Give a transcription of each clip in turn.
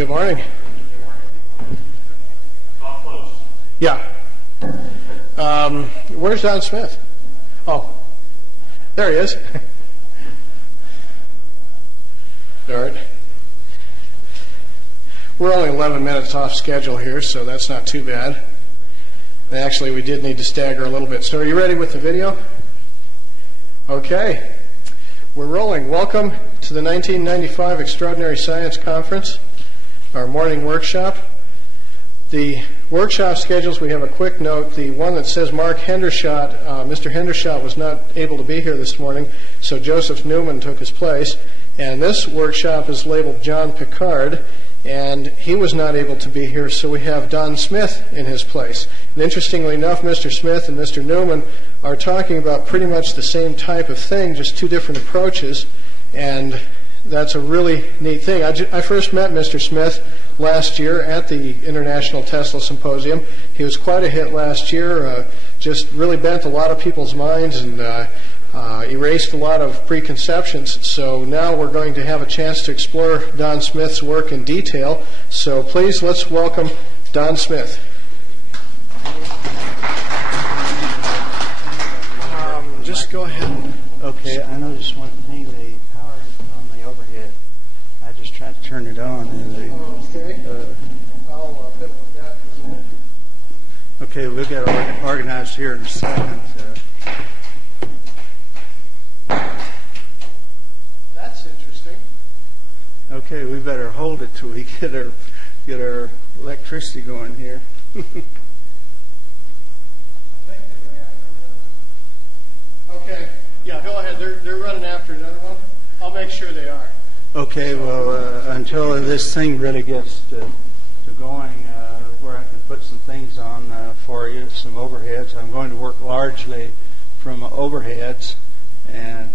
Good morning. Yeah. Where's Don Smith? Oh, there he is. All right. We're only 11 minutes off schedule here, so that's not too bad. Actually, we did need to stagger a little bit. So are you ready with the video? Okay. We're rolling. Welcome to the 1995 Extraordinary Science Conference, our morning workshop. The workshop schedules, we have a quick note. The one that says Mark Hendershot, Mr. Hendershot was not able to be here this morning, so Joseph Newman took his place. And this workshop is labeled John Picard, and he was not able to be here, so we have Don Smith in his place. And interestingly enough, Mr. Smith and Mr. Newman are talking about pretty much the same type of thing, just two different approaches, and that's a really neat thing. I first met Mr. Smith last year at the International Tesla Symposium. He was quite a hit last year, just really bent a lot of people's minds and erased a lot of preconceptions. So now we're going to have a chance to explore Don Smith's work in detail. So please, let's welcome Don Smith. Just go ahead. Okay, I noticed one thing, the power on the overhead. I just tried to turn it on. And Okay. I'll fiddle with that for a minute. Okay, we'll get organized here in a second. That's interesting. Okay, we better hold it till we get our electricity going here. Okay. Yeah, go ahead. They're running after another one. I'll make sure they are. Okay, well, until this thing really gets to going, where I can put some things on for you, some overheads. I'm going to work largely from overheads, and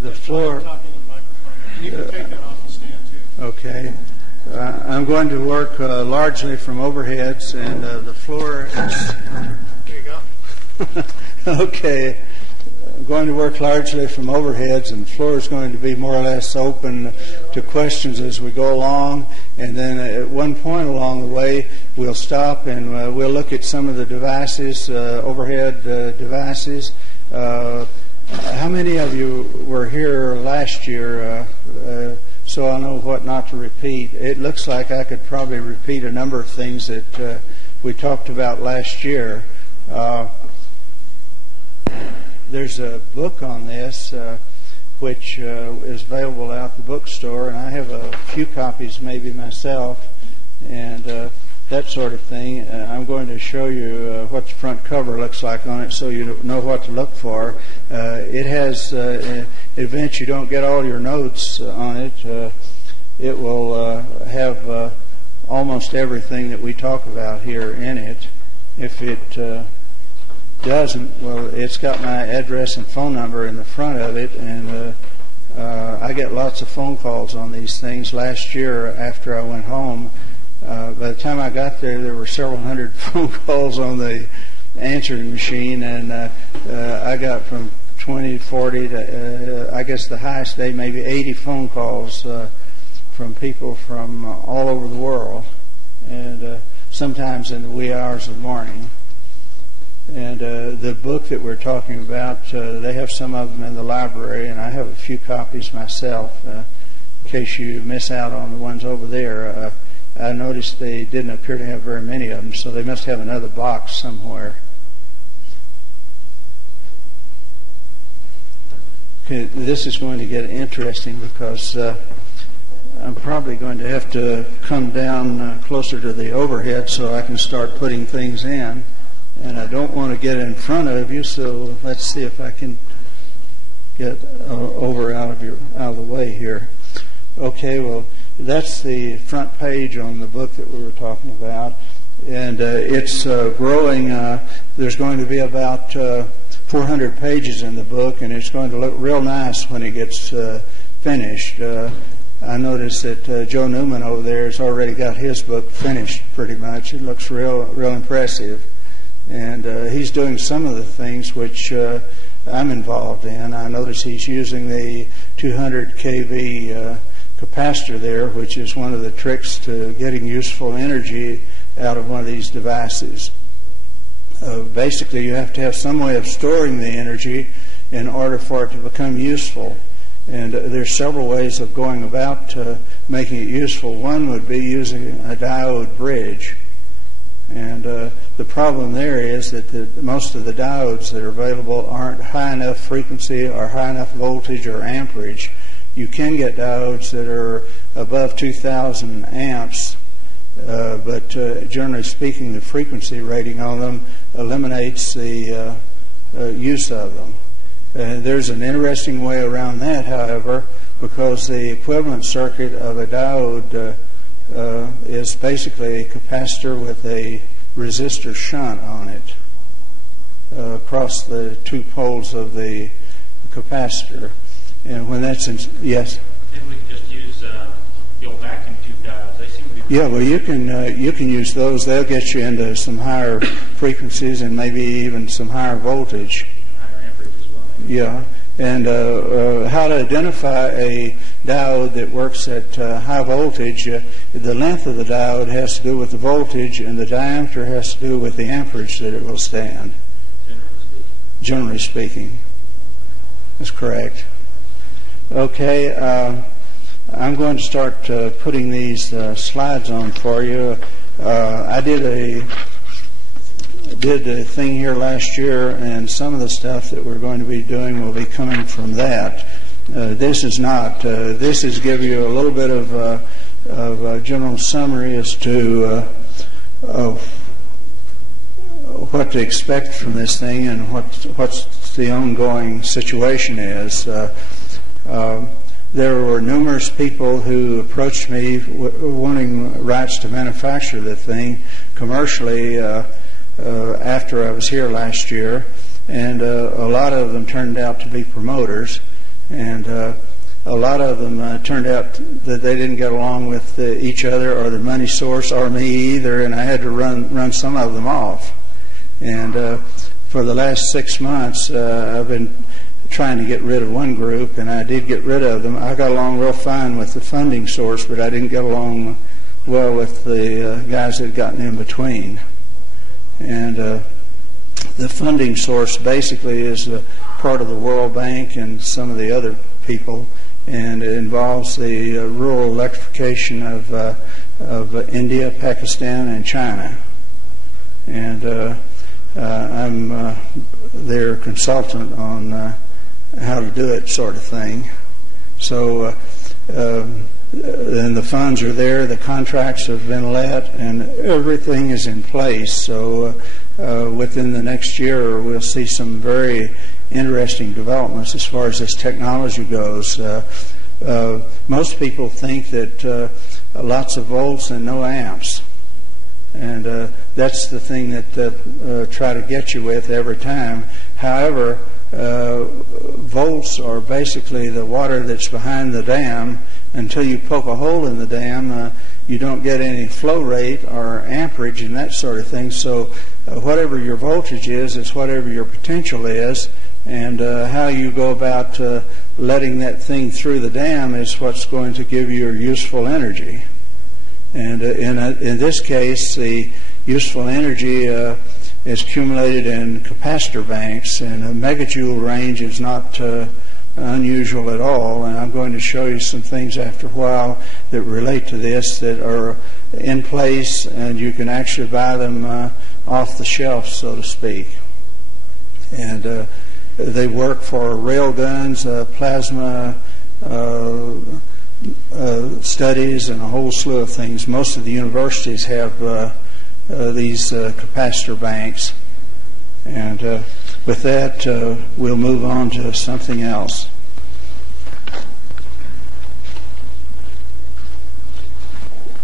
the floor. Talking to the microphone. You can take that off the stand too. Okay. I'm going to work largely from overheads, and the floor is... There you go. Okay. I'm going to work largely from overheads, and the floor is going to be more or less open to questions as we go along. And then at one point along the way, we'll stop and we'll look at some of the devices, overhead devices. How many of you were here last year? So I'll know what not to repeat. It looks like I could probably repeat a number of things that we talked about last year. There's a book on this which is available out at the bookstore, and I have a few copies maybe myself, and that sort of thing. I'm going to show you what the front cover looks like on it so you know what to look for. It has, in event you don't get all your notes on it, it will have almost everything that we talk about here in it. If it doesn't, well, it's got my address and phone number in the front of it, and I get lots of phone calls on these things. Last year, after I went home, by the time I got there, there were several hundred phone calls on the answering machine, and I got from 20, 40 to, I guess the highest day, maybe 80 phone calls from people from all over the world, and sometimes in the wee hours of the morning. And the book that we're talking about, they have some of them in the library, and I have a few copies myself in case you miss out on the ones over there. I noticed they didn't appear to have very many of them, so they must have another box somewhere. Okay, this is going to get interesting because I'm probably going to have to come down closer to the overhead so I can start putting things in. And I don't want to get in front of you, so let's see if I can get over out of the way here. Okay, well, that's the front page on the book that we were talking about, and it's growing. There's going to be about 400 pages in the book, and it's going to look real nice when it gets finished. I noticed that Joe Newman over there has already got his book finished pretty much. It looks real impressive. And he's doing some of the things which I'm involved in. I notice he's using the 200 kV capacitor there, which is one of the tricks to getting useful energy out of one of these devices. Basically, you have to have some way of storing the energy in order for it to become useful. And there's several ways of going about making it useful. One would be using a diode bridge. And the problem there is that most of the diodes that are available aren't high enough frequency or high enough voltage or amperage. You can get diodes that are above 2,000 amps, but generally speaking, the frequency rating on them eliminates the use of them. There's an interesting way around that, however, because the equivalent circuit of a diode is basically a capacitor with a resistor shunt on it across the two poles of the capacitor. And when that's in, yes? Then we can just use the old vacuum tube diodes. They seem to be... Yeah, well, you can use those. They'll get you into some higher frequencies and maybe even some higher voltage. Higher amperage as well. Yeah, and how to identify a diode that works at high voltage, the length of the diode has to do with the voltage, and the diameter has to do with the amperage that it will stand. Generally speaking. That's correct. Okay, I'm going to start putting these slides on for you. I did a thing here last year, and some of the stuff that we're going to be doing will be coming from that. This is not. This is give you a little bit of a general summary as to what to expect from this thing and what's the ongoing situation is. There were numerous people who approached me wanting rights to manufacture the thing commercially after I was here last year, and a lot of them turned out to be promoters, and a lot of them turned out that they didn't get along with each other or the money source or me either, and I had to run some of them off. And for the last 6 months, I've been trying to get rid of one group, and I did get rid of them. I got along real fine with the funding source, but I didn't get along well with the guys that had gotten in between. And the funding source basically is a part of the World Bank and some of the other people, and it involves the rural electrification of India, Pakistan, and China. And I'm their consultant on how to do it, sort of thing. So then the funds are there, the contracts have been let, and everything is in place. So within the next year, we'll see some very interesting developments as far as this technology goes. Most people think that lots of volts and no amps. And that's the thing that try to get you with every time. However, volts are basically the water that's behind the dam. Until you poke a hole in the dam, you don't get any flow rate or amperage and that sort of thing. So whatever your voltage is whatever your potential is, and how you go about letting that thing through the dam is what's going to give you your useful energy. And in this case, the useful energy is accumulated in capacitor banks, and a megajoule range is not unusual at all. And I'm going to show you some things after a while that relate to this that are in place, and you can actually buy them off the shelf, so to speak. And they work for rail guns, plasma studies, and a whole slew of things. Most of the universities have these capacitor banks. And with that, we'll move on to something else.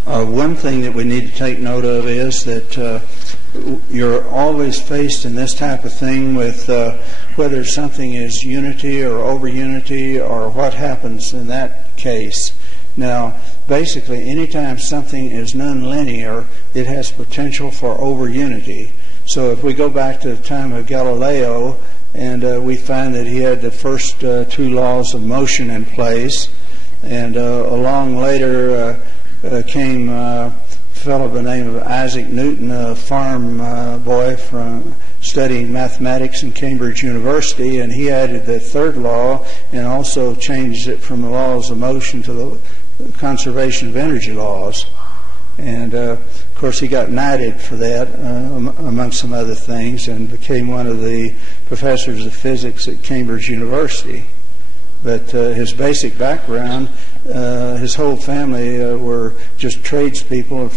One thing that we need to take note of is that you're always faced in this type of thing with whether something is unity or over unity or what happens in that case. Now, basically, anytime something is nonlinear, it has potential for over unity. So if we go back to the time of Galileo, and we find that he had the first two laws of motion in place, And along later came a fellow by the name of Isaac Newton, a farm boy from studying mathematics in Cambridge University, and he added the third law and also changed it from the laws of motion to the conservation of energy laws. And of course he got knighted for that, among some other things, and became one of the professors of physics at Cambridge University. But his basic background, his whole family were just tradespeople and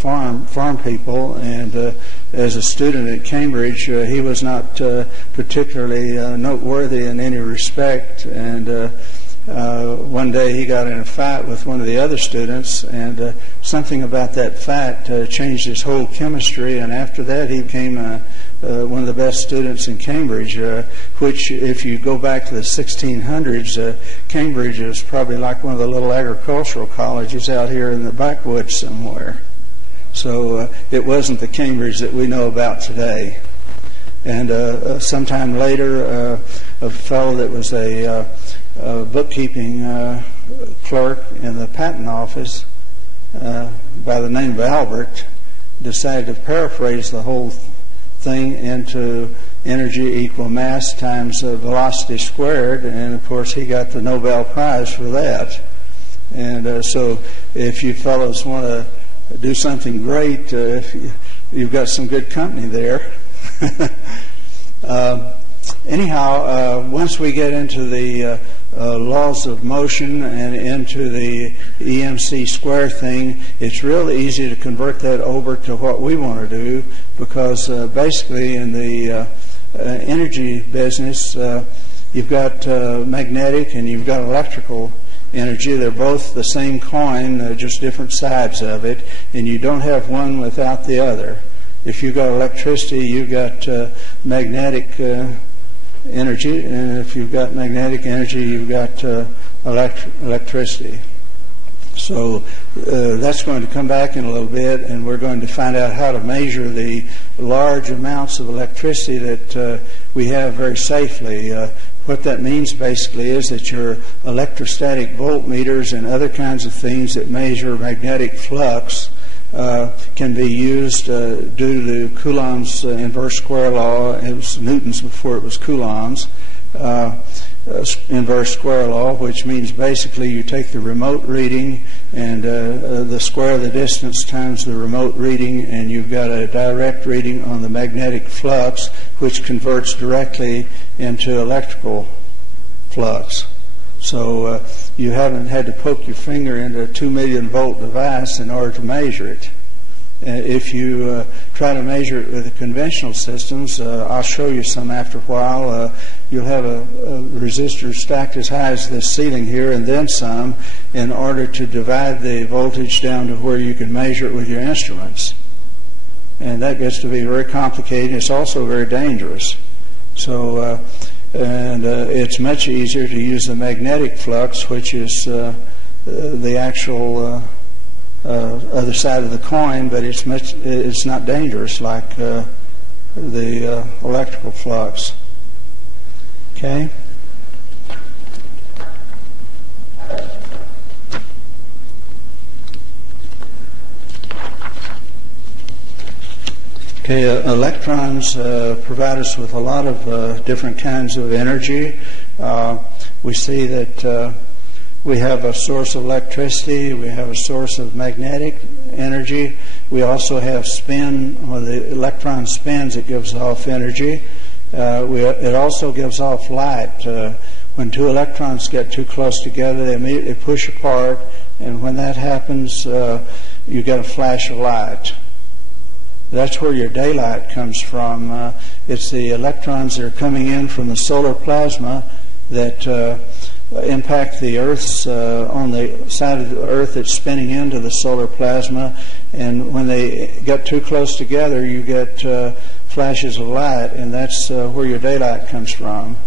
farm people, and as a student at Cambridge, he was not particularly noteworthy in any respect. And one day he got in a fight with one of the other students, and something about that fight changed his whole chemistry, and after that he became one of the best students in Cambridge, which, if you go back to the 1600s, Cambridge is probably like one of the little agricultural colleges out here in the backwoods somewhere. So it wasn't the Cambridge that we know about today. And sometime later, a fellow that was a bookkeeping clerk in the patent office by the name of Albert decided to paraphrase the whole thing into energy equal mass times velocity squared, and of course he got the Nobel Prize for that. And so if you fellows want to do something great, you've got some good company there. Anyhow, once we get into the laws of motion and into the EMC square thing, it's real easy to convert that over to what we want to do, because basically in the energy business, you've got magnetic and you've got electrical energy. They're both the same coin, just different sides of it, and you don't have one without the other. If you've got electricity, you've got magnetic energy, and if you've got magnetic energy, you've got electricity. So that's going to come back in a little bit, and we're going to find out how to measure the large amounts of electricity that we have very safely. What that means basically is that your electrostatic voltmeters and other kinds of things that measure magnetic flux can be used due to Coulomb's inverse square law. It was Newton's before it was Coulomb's inverse square law, which means basically you take the remote reading and the square of the distance times the remote reading, and you've got a direct reading on the magnetic flux, which converts directly into electrical flux. So you haven't had to poke your finger into a 2 million volt device in order to measure it. If you try to measure it with the conventional systems, I'll show you some after a while. You'll have a resistor stacked as high as this ceiling here and then some, in order to divide the voltage down to where you can measure it with your instruments. And that gets to be very complicated. It's also very dangerous. So it's much easier to use the magnetic flux, which is the actual other side of the coin, but it's not dangerous like the electrical flux. Okay. Okay, electrons provide us with a lot of different kinds of energy. We see that we have a source of electricity, we have a source of magnetic energy, we also have spin. When the electron spins, it gives off energy. It also gives off light. When two electrons get too close together, they immediately push apart, and when that happens, you get a flash of light. That's where your daylight comes from. It's the electrons that are coming in from the solar plasma that impact the Earth's on the side of the Earth that's spinning into the solar plasma, and when they get too close together, you get flashes of light, and that's where your daylight comes from.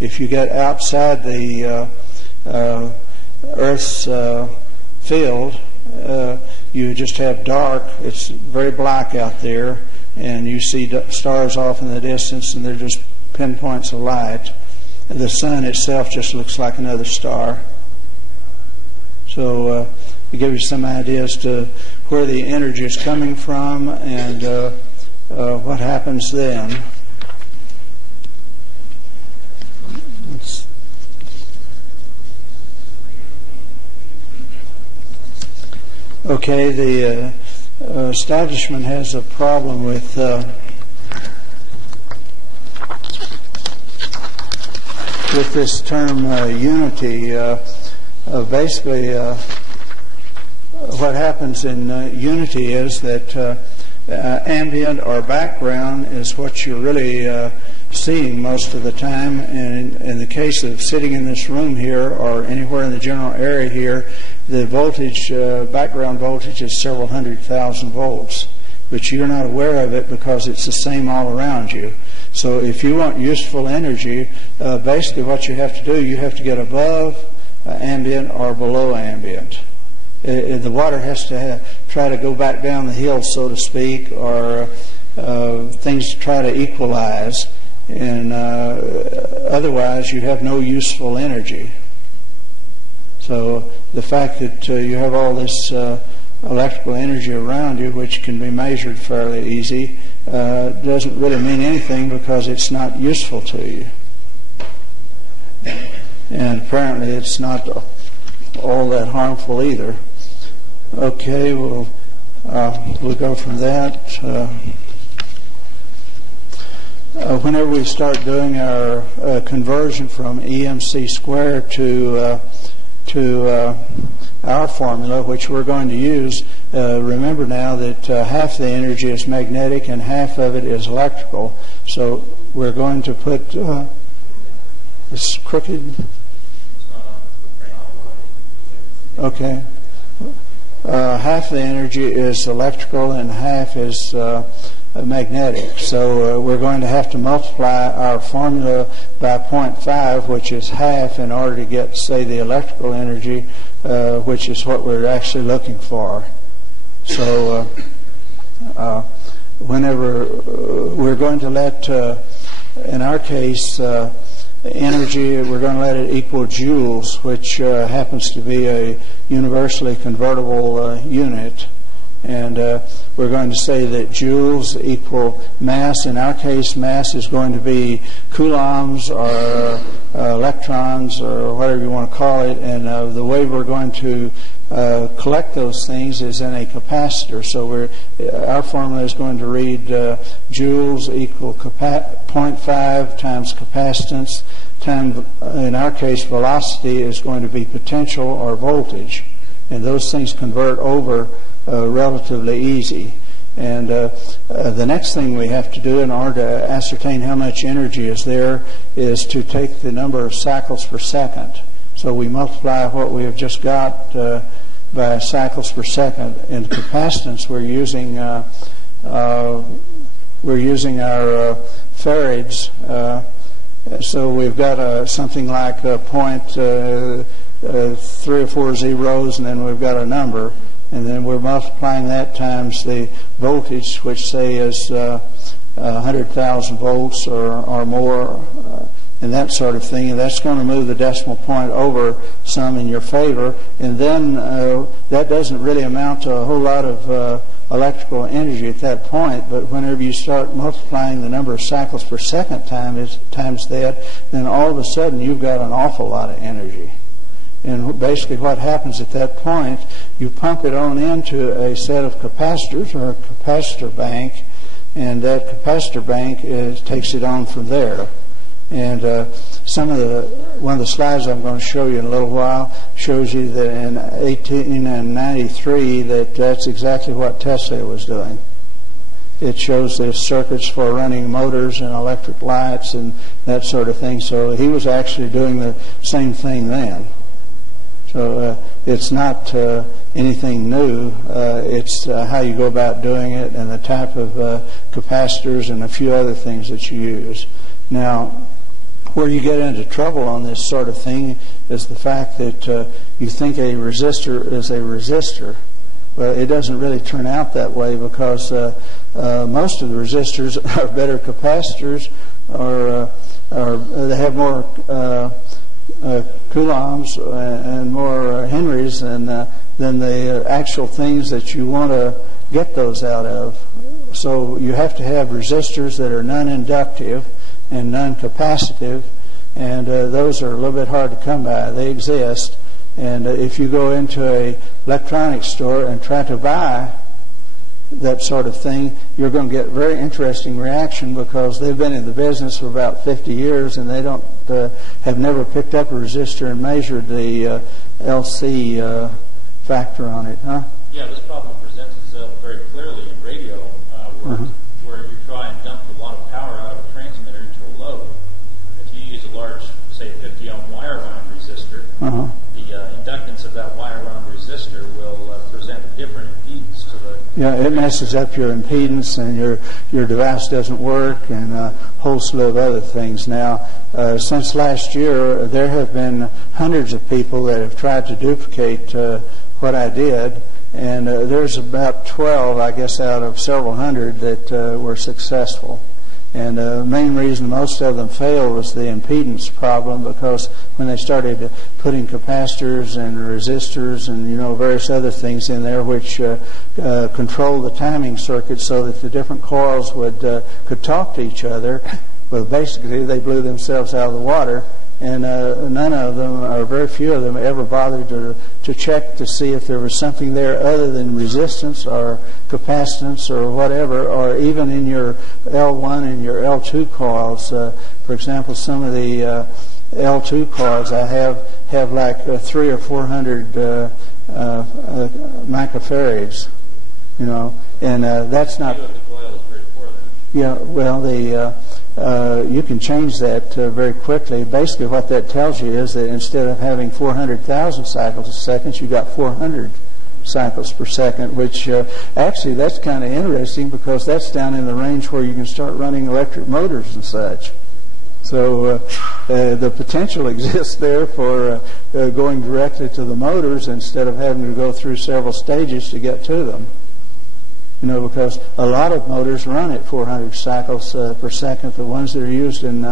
If you get outside the Earth's field, you just have dark. It's very black out there, and you see stars off in the distance, and they're just pinpoints of light. The sun itself just looks like another star. So to give you some idea as to where the energy is coming from and what happens then. Okay, the establishment has a problem with this term unity. Basically, what happens in unity is that ambient or background is what you're really seeing most of the time. And in the case of sitting in this room here or anywhere in the general area here, the voltage, background voltage is several 100,000 volts, but you're not aware of it because it's the same all around you. So if you want useful energy, basically what you have to do, you have to get above ambient or below ambient. The water has to try to go back down the hill, so to speak, or things try to equalize, and otherwise you have no useful energy. So the fact that you have all this electrical energy around you, which can be measured fairly easy, doesn't really mean anything because it's not useful to you. And apparently it's not all that harmful either. Okay, we'll go from that. Whenever we start doing our conversion from EMC squared to our formula, which we're going to use, remember now that half the energy is magnetic and half of it is electrical. So we're going to put it's crooked. Okay. Half the energy is electrical and half is magnetic. So we're going to have to multiply our formula by 0.5, which is half, in order to get, say, the electrical energy, which is what we're actually looking for. So whenever we're going to let, in our case, energy, we're going to let it equal joules, which happens to be a universally convertible unit. And we're going to say that joules equal mass. In our case, mass is going to be coulombs or electrons or whatever you want to call it. And the way we're going to collect those things is in a capacitor. So our formula is going to read joules equal 0.5 times capacitance times, in our case, velocity is going to be potential or voltage. And those things convert over relatively easy. And the next thing we have to do in order to ascertain how much energy is there is to take the number of cycles per second. So we multiply what we have just got by cycles per second. In capacitance, we're using our farads. So we've got something like 3 or 4 zeros, and then we've got a number. And then we're multiplying that times the voltage, which say is 100,000 volts or more, and that sort of thing. And that's going to move the decimal point over some in your favor. And then that doesn't really amount to a whole lot of electrical energy at that point. But whenever you start multiplying the number of cycles per second times that, then all of a sudden you've got an awful lot of energy. And basically what happens at that point, you pump it on into a set of capacitors or a capacitor bank, and that capacitor bank takes it on from there. And one of the slides I'm going to show you in a little while shows you that in 1893 that's exactly what Tesla was doing. It shows the circuits for running motors and electric lights and that sort of thing. So he was actually doing the same thing then. So it's not anything new. It's how you go about doing it and the type of capacitors and a few other things that you use. Now, where you get into trouble on this sort of thing is the fact that you think a resistor is a resistor. Well, it doesn't really turn out that way, because most of the resistors are better capacitors, or they have more coulombs and more henries than the actual things that you want to get those out of. So you have to have resistors that are non-inductive and non-capacitive, and those are a little bit hard to come by. They exist, and if you go into a electronics store and try to buy that sort of thing, you're going to get a very interesting reaction, because they've been in the business for about 50 years and they don't have never picked up a resistor and measured the LC factor on it, huh? Yeah, this problem presents itself very clearly in radio, where you try and dump a lot of power out of a transmitter into a load. If you use a large, say, 50 ohm wire wound resistor, the inductance of that wire wound resistor will present a different impedance to the... Yeah, it messes up your impedance, and your device doesn't work, and a whole slew of other things. Now, since last year, there have been hundreds of people that have tried to duplicate what I did, and there's about 12, I guess, out of several hundred that were successful. And the main reason most of them failed was the impedance problem, because when they started putting capacitors and resistors and various other things in there which control the timing circuit so that the different coils could talk to each other, well, basically they blew themselves out of the water. And none of them, or very few of them, ever bothered to check to see if there was something there other than resistance or capacitance or whatever, or even in your L1 and your L2 coils. For example, some of the L2 coils I have like 300 or 400 microfarads, and that's not... Yeah, well, you can change that very quickly. Basically, what that tells you is that instead of having 400,000 cycles a second, you got 400 cycles per second, which actually that's kind of interesting, because that's down in the range where you can start running electric motors and such. So the potential exists there for going directly to the motors instead of having to go through several stages to get to them. Because a lot of motors run at 400 cycles per second. The ones that are used in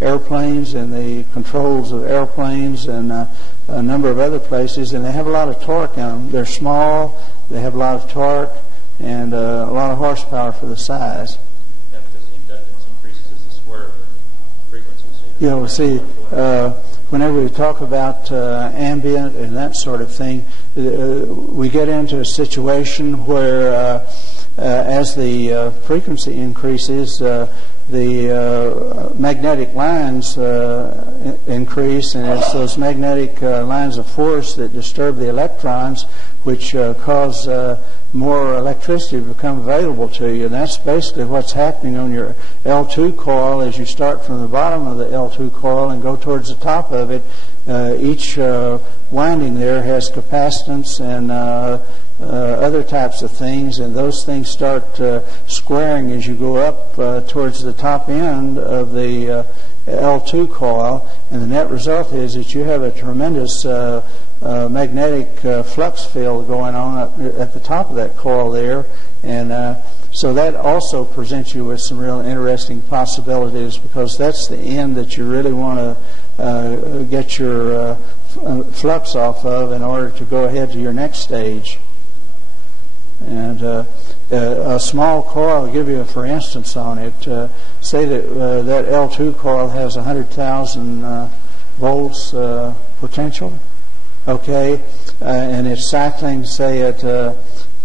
airplanes and the controls of airplanes and a number of other places, and they have a lot of torque on them. They're small, they have a lot of torque, and a lot of horsepower for the size. Yeah, because the inductance increases as the square of the frequencies. See, whenever we talk about ambient and that sort of thing, we get into a situation where as the frequency increases, the magnetic lines increase, and it's those magnetic lines of force that disturb the electrons, which cause more electricity to become available to you. And that's basically what's happening on your L2 coil. As you start from the bottom of the L2 coil and go towards the top of it, each winding there has capacitance and other types of things, and those things start squaring as you go up towards the top end of the L2 coil, and the net result is that you have a tremendous magnetic flux field going on at the top of that coil there, and so that also presents you with some real interesting possibilities, because that's the end that you really want to get your flux off of in order to go ahead to your next stage. And a small coil, I'll give you a for instance on it. Say that that L2 coil has 100,000 volts potential, okay, and it's cycling, say, at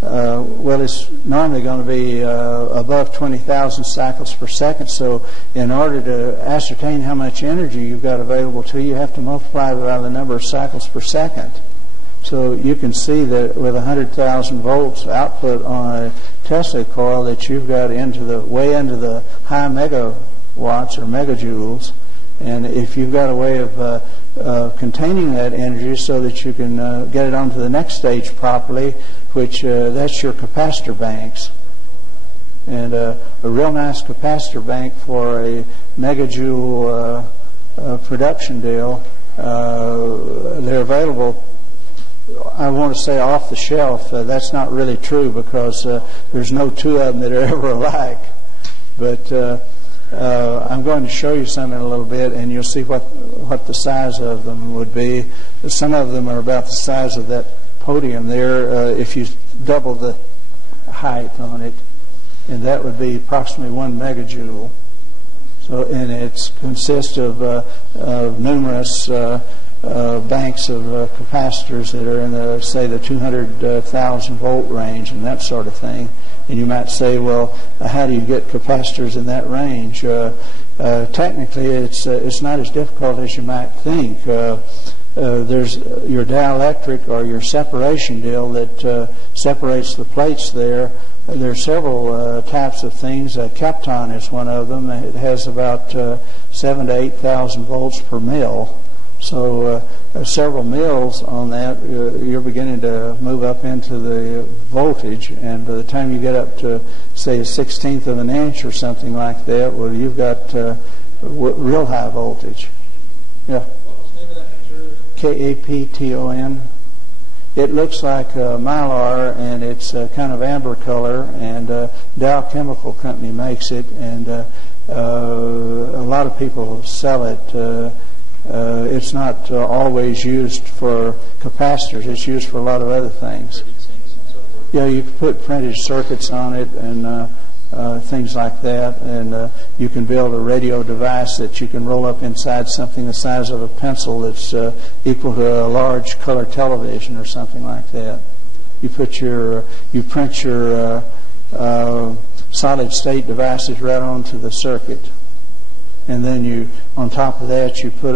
well, it's normally going to be above 20,000 cycles per second. So in order to ascertain how much energy you've got available to you, you have to multiply it by the number of cycles per second. So you can see that with 100,000 volts output on a Tesla coil, that you've got way into the high megawatts or megajoules. And if you've got a way of containing that energy so that you can get it onto the next stage properly, which that's your capacitor banks. And a real nice capacitor bank for a megajoule production deal, they're available, I want to say, off the shelf. That's not really true, because there's no two of them that are ever alike. But I'm going to show you some in a little bit, and you'll see what the size of them would be. Some of them are about the size of that podium there if you double the height on it, and that would be approximately 1 megajoule. So, and it consists of numerous banks of capacitors that are in the, say, the 200,000 volt range and that sort of thing. And you might say, well, how do you get capacitors in that range? Technically, it's not as difficult as you might think. There's your dielectric or your separation deal that separates the plates there. There are several types of things. Kapton is one of them. It has about 7,000 to 8,000 volts per mil. So several mils on that, you're beginning to move up into the voltage, and by the time you get up to, say, a 1/16 of an inch or something like that, well, you've got real high voltage. Yeah. What was the name of that material? Kapton. It looks like mylar, and it's kind of amber color, and Dow Chemical Company makes it, and a lot of people sell it. It's not always used for capacitors. It's used for a lot of other things. Yeah, you can put printed circuits on it and things like that, and you can build a radio device that you can roll up inside something the size of a pencil that's equal to a large color television or something like that. You print your solid state devices right onto the circuit. And then on top of that, you put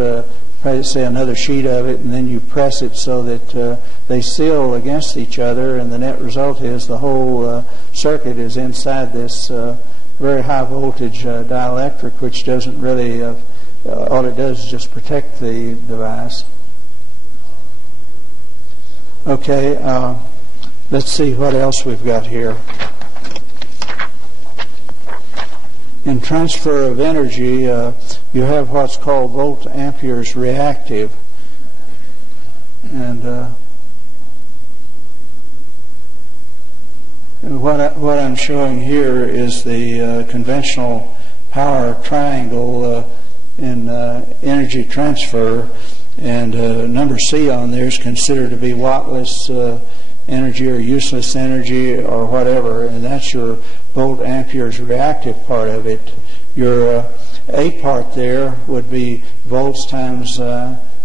say another sheet of it, and then you press it so that they seal against each other, and the net result is the whole circuit is inside this very high voltage dielectric, which doesn't really, all it does is just protect the device. Okay, let's see what else we've got here. In transfer of energy, you have what's called volt amperes reactive, and what I'm showing here is the conventional power triangle in energy transfer, and number C on there is considered to be wattless energy or useless energy or whatever, and that's your volt amperes reactive part of it. Your A part there would be volts times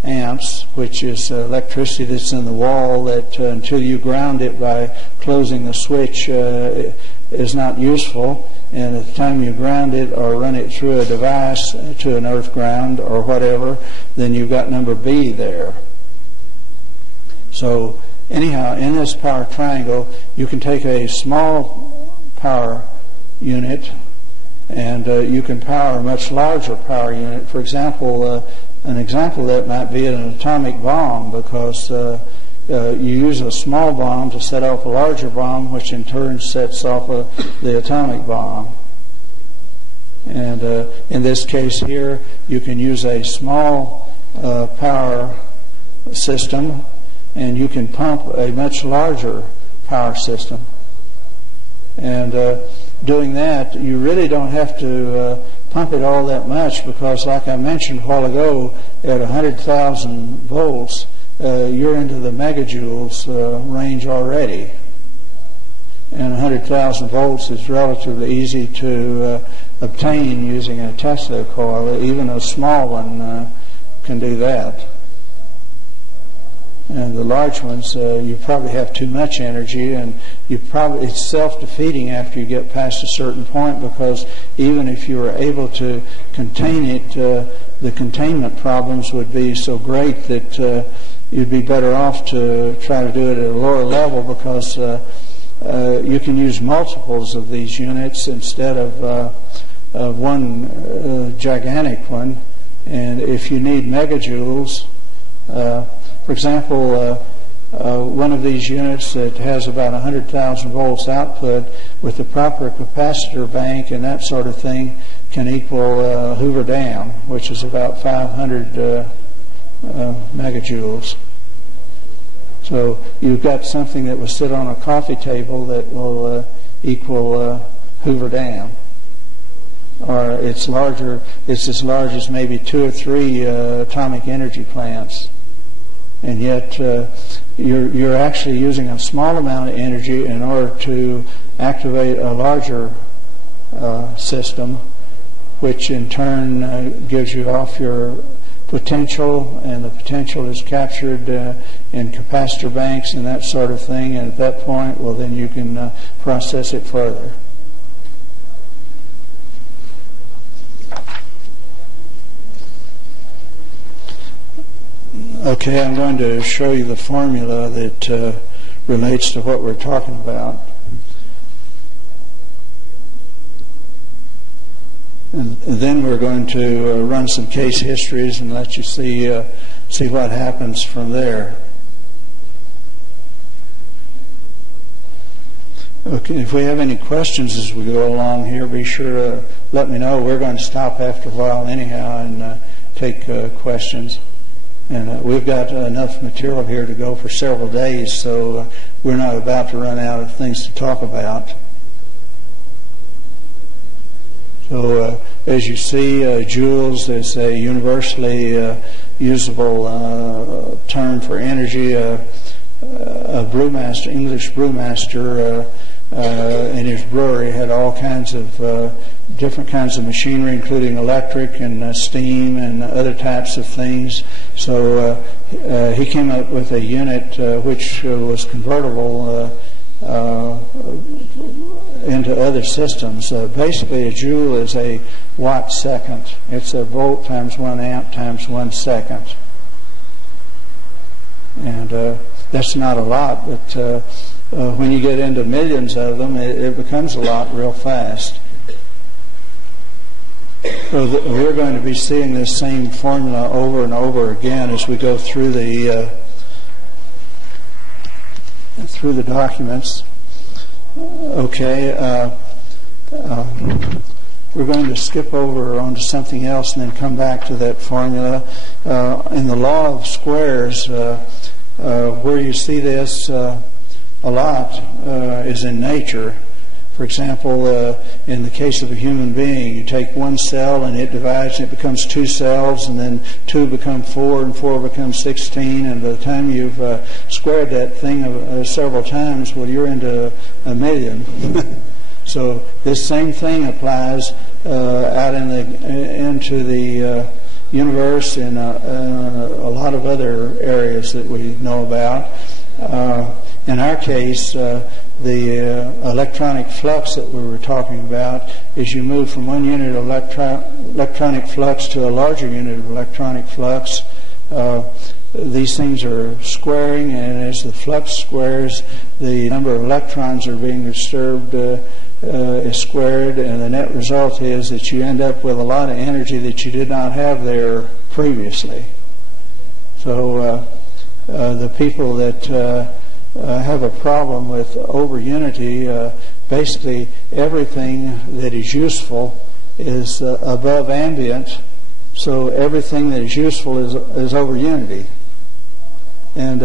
amps, which is electricity that's in the wall that until you ground it by closing the switch is not useful, and at the time you ground it or run it through a device to an earth ground or whatever, then you've got number B there. So anyhow, in this power triangle, you can take a small power unit and you can power a much larger power unit. For example, an example of that might be an atomic bomb, because you use a small bomb to set off a larger bomb, which in turn sets off the atomic bomb. And in this case here, you can use a small power system, and you can pump a much larger power system. And doing that, you really don't have to pump it all that much, because like I mentioned a while ago, at 100,000 volts, you're into the megajoules range already. And 100,000 volts is relatively easy to obtain using a Tesla coil. Even a small one can do that. And the large ones, you probably have too much energy, and it's self-defeating after you get past a certain point, because even if you were able to contain it, the containment problems would be so great that you'd be better off to try to do it at a lower level, because you can use multiples of these units instead of one gigantic one. And if you need megajoules, for example, one of these units that has about 100,000 volts output with the proper capacitor bank and that sort of thing can equal Hoover Dam, which is about 500 megajoules. So you've got something that will sit on a coffee table that will equal Hoover Dam. or it's larger. It's as large as maybe 2 or 3 atomic energy plants, and yet you're actually using a small amount of energy in order to activate a larger system, which in turn gives you off your potential, and the potential is captured in capacitor banks and that sort of thing, and at that point, well, then you can process it further. Okay, I'm going to show you the formula that relates to what we're talking about. And then we're going to run some case histories and let you see what happens from there. Okay, if we have any questions as we go along here, be sure to let me know. We're going to stop after a while anyhow and take questions. And we've got enough material here to go for several days, so we're not about to run out of things to talk about. So as you see, joules is a universally usable term for energy. A brewmaster, English brewmaster, in his brewery had all kinds of different kinds of machinery, including electric and steam and other types of things. So he came up with a unit which was convertible into other systems. Basically, a joule is a watt second. It's a volt times 1 amp times 1 second. And that's not a lot, but when you get into millions of them, it becomes a lot real fast. So we're going to be seeing this same formula over and over again as we go through the documents. Okay, we're going to skip over onto something else and then come back to that formula. In the law of squares, where you see this a lot is in nature. For example, in the case of a human being, you take one cell and it divides and it becomes 2 cells, and then 2 become 4 and 4 becomes 16, and by the time you've squared that thing several times, well, you're into a million. So this same thing applies out into the universe in a lot of other areas that we know about. In our case, the electronic flux that we were talking about is you move from one unit of electronic flux to a larger unit of electronic flux. These things are squaring, and as the flux squares, the number of electrons are being disturbed is squared, and the net result is that you end up with a lot of energy that you did not have there previously. So the people that have a problem with over unity, basically everything that is useful is above ambient, so everything that is useful is over unity. And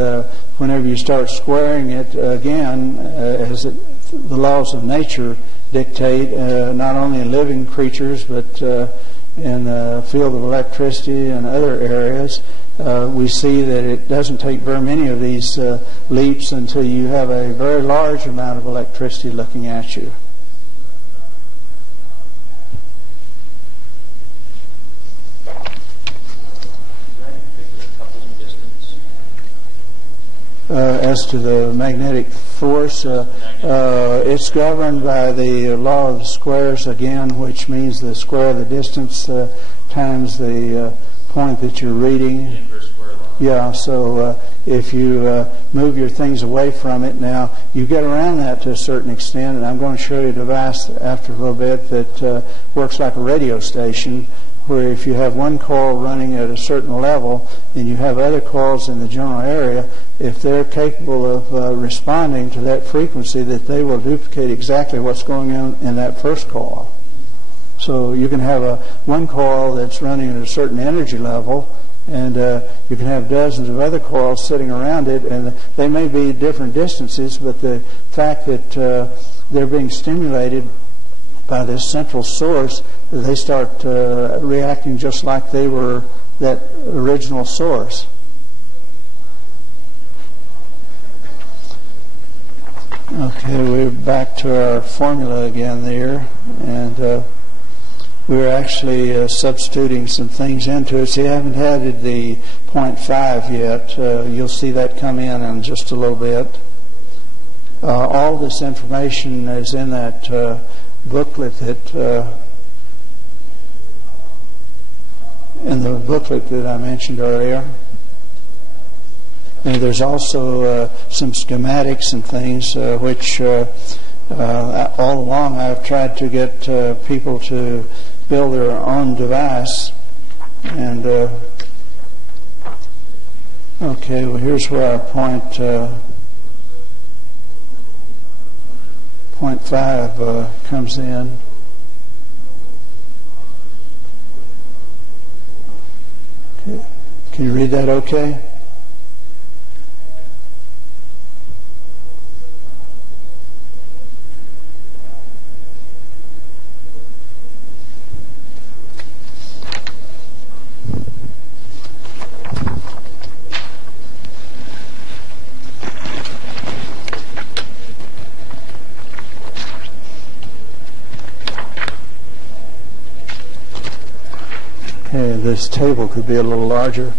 whenever you start squaring it again, as the laws of nature dictate, not only in living creatures but in the field of electricity and other areas, we see that it doesn't take very many of these leaps until you have a very large amount of electricity looking at you. As to the magnetic force, it's governed by the law of the squares again, which means the square of the distance times the point that you're reading. Yeah, so if you move your things away from it, now you get around that to a certain extent, and I'm going to show you a device after a little bit that works like a radio station, where if you have one coil running at a certain level and you have other coils in the general area, if they're capable of responding to that frequency, that they will duplicate exactly what's going on in that first coil. So you can have one coil that's running at a certain energy level, and you can have dozens of other coils sitting around it, and they may be different distances, but the fact that they're being stimulated by this central source, they start reacting just like they were that original source. Okay, we're back to our formula again there, and we're actually substituting some things into it. So you haven't added the 0.5 yet. You'll see that come in just a little bit. All this information is in that booklet that I mentioned earlier. And there's also some schematics and things which all along I've tried to get people to build their own device. And okay, well, here's where our point 0.5 comes in. Okay. Can you read that okay? This table could be a little larger.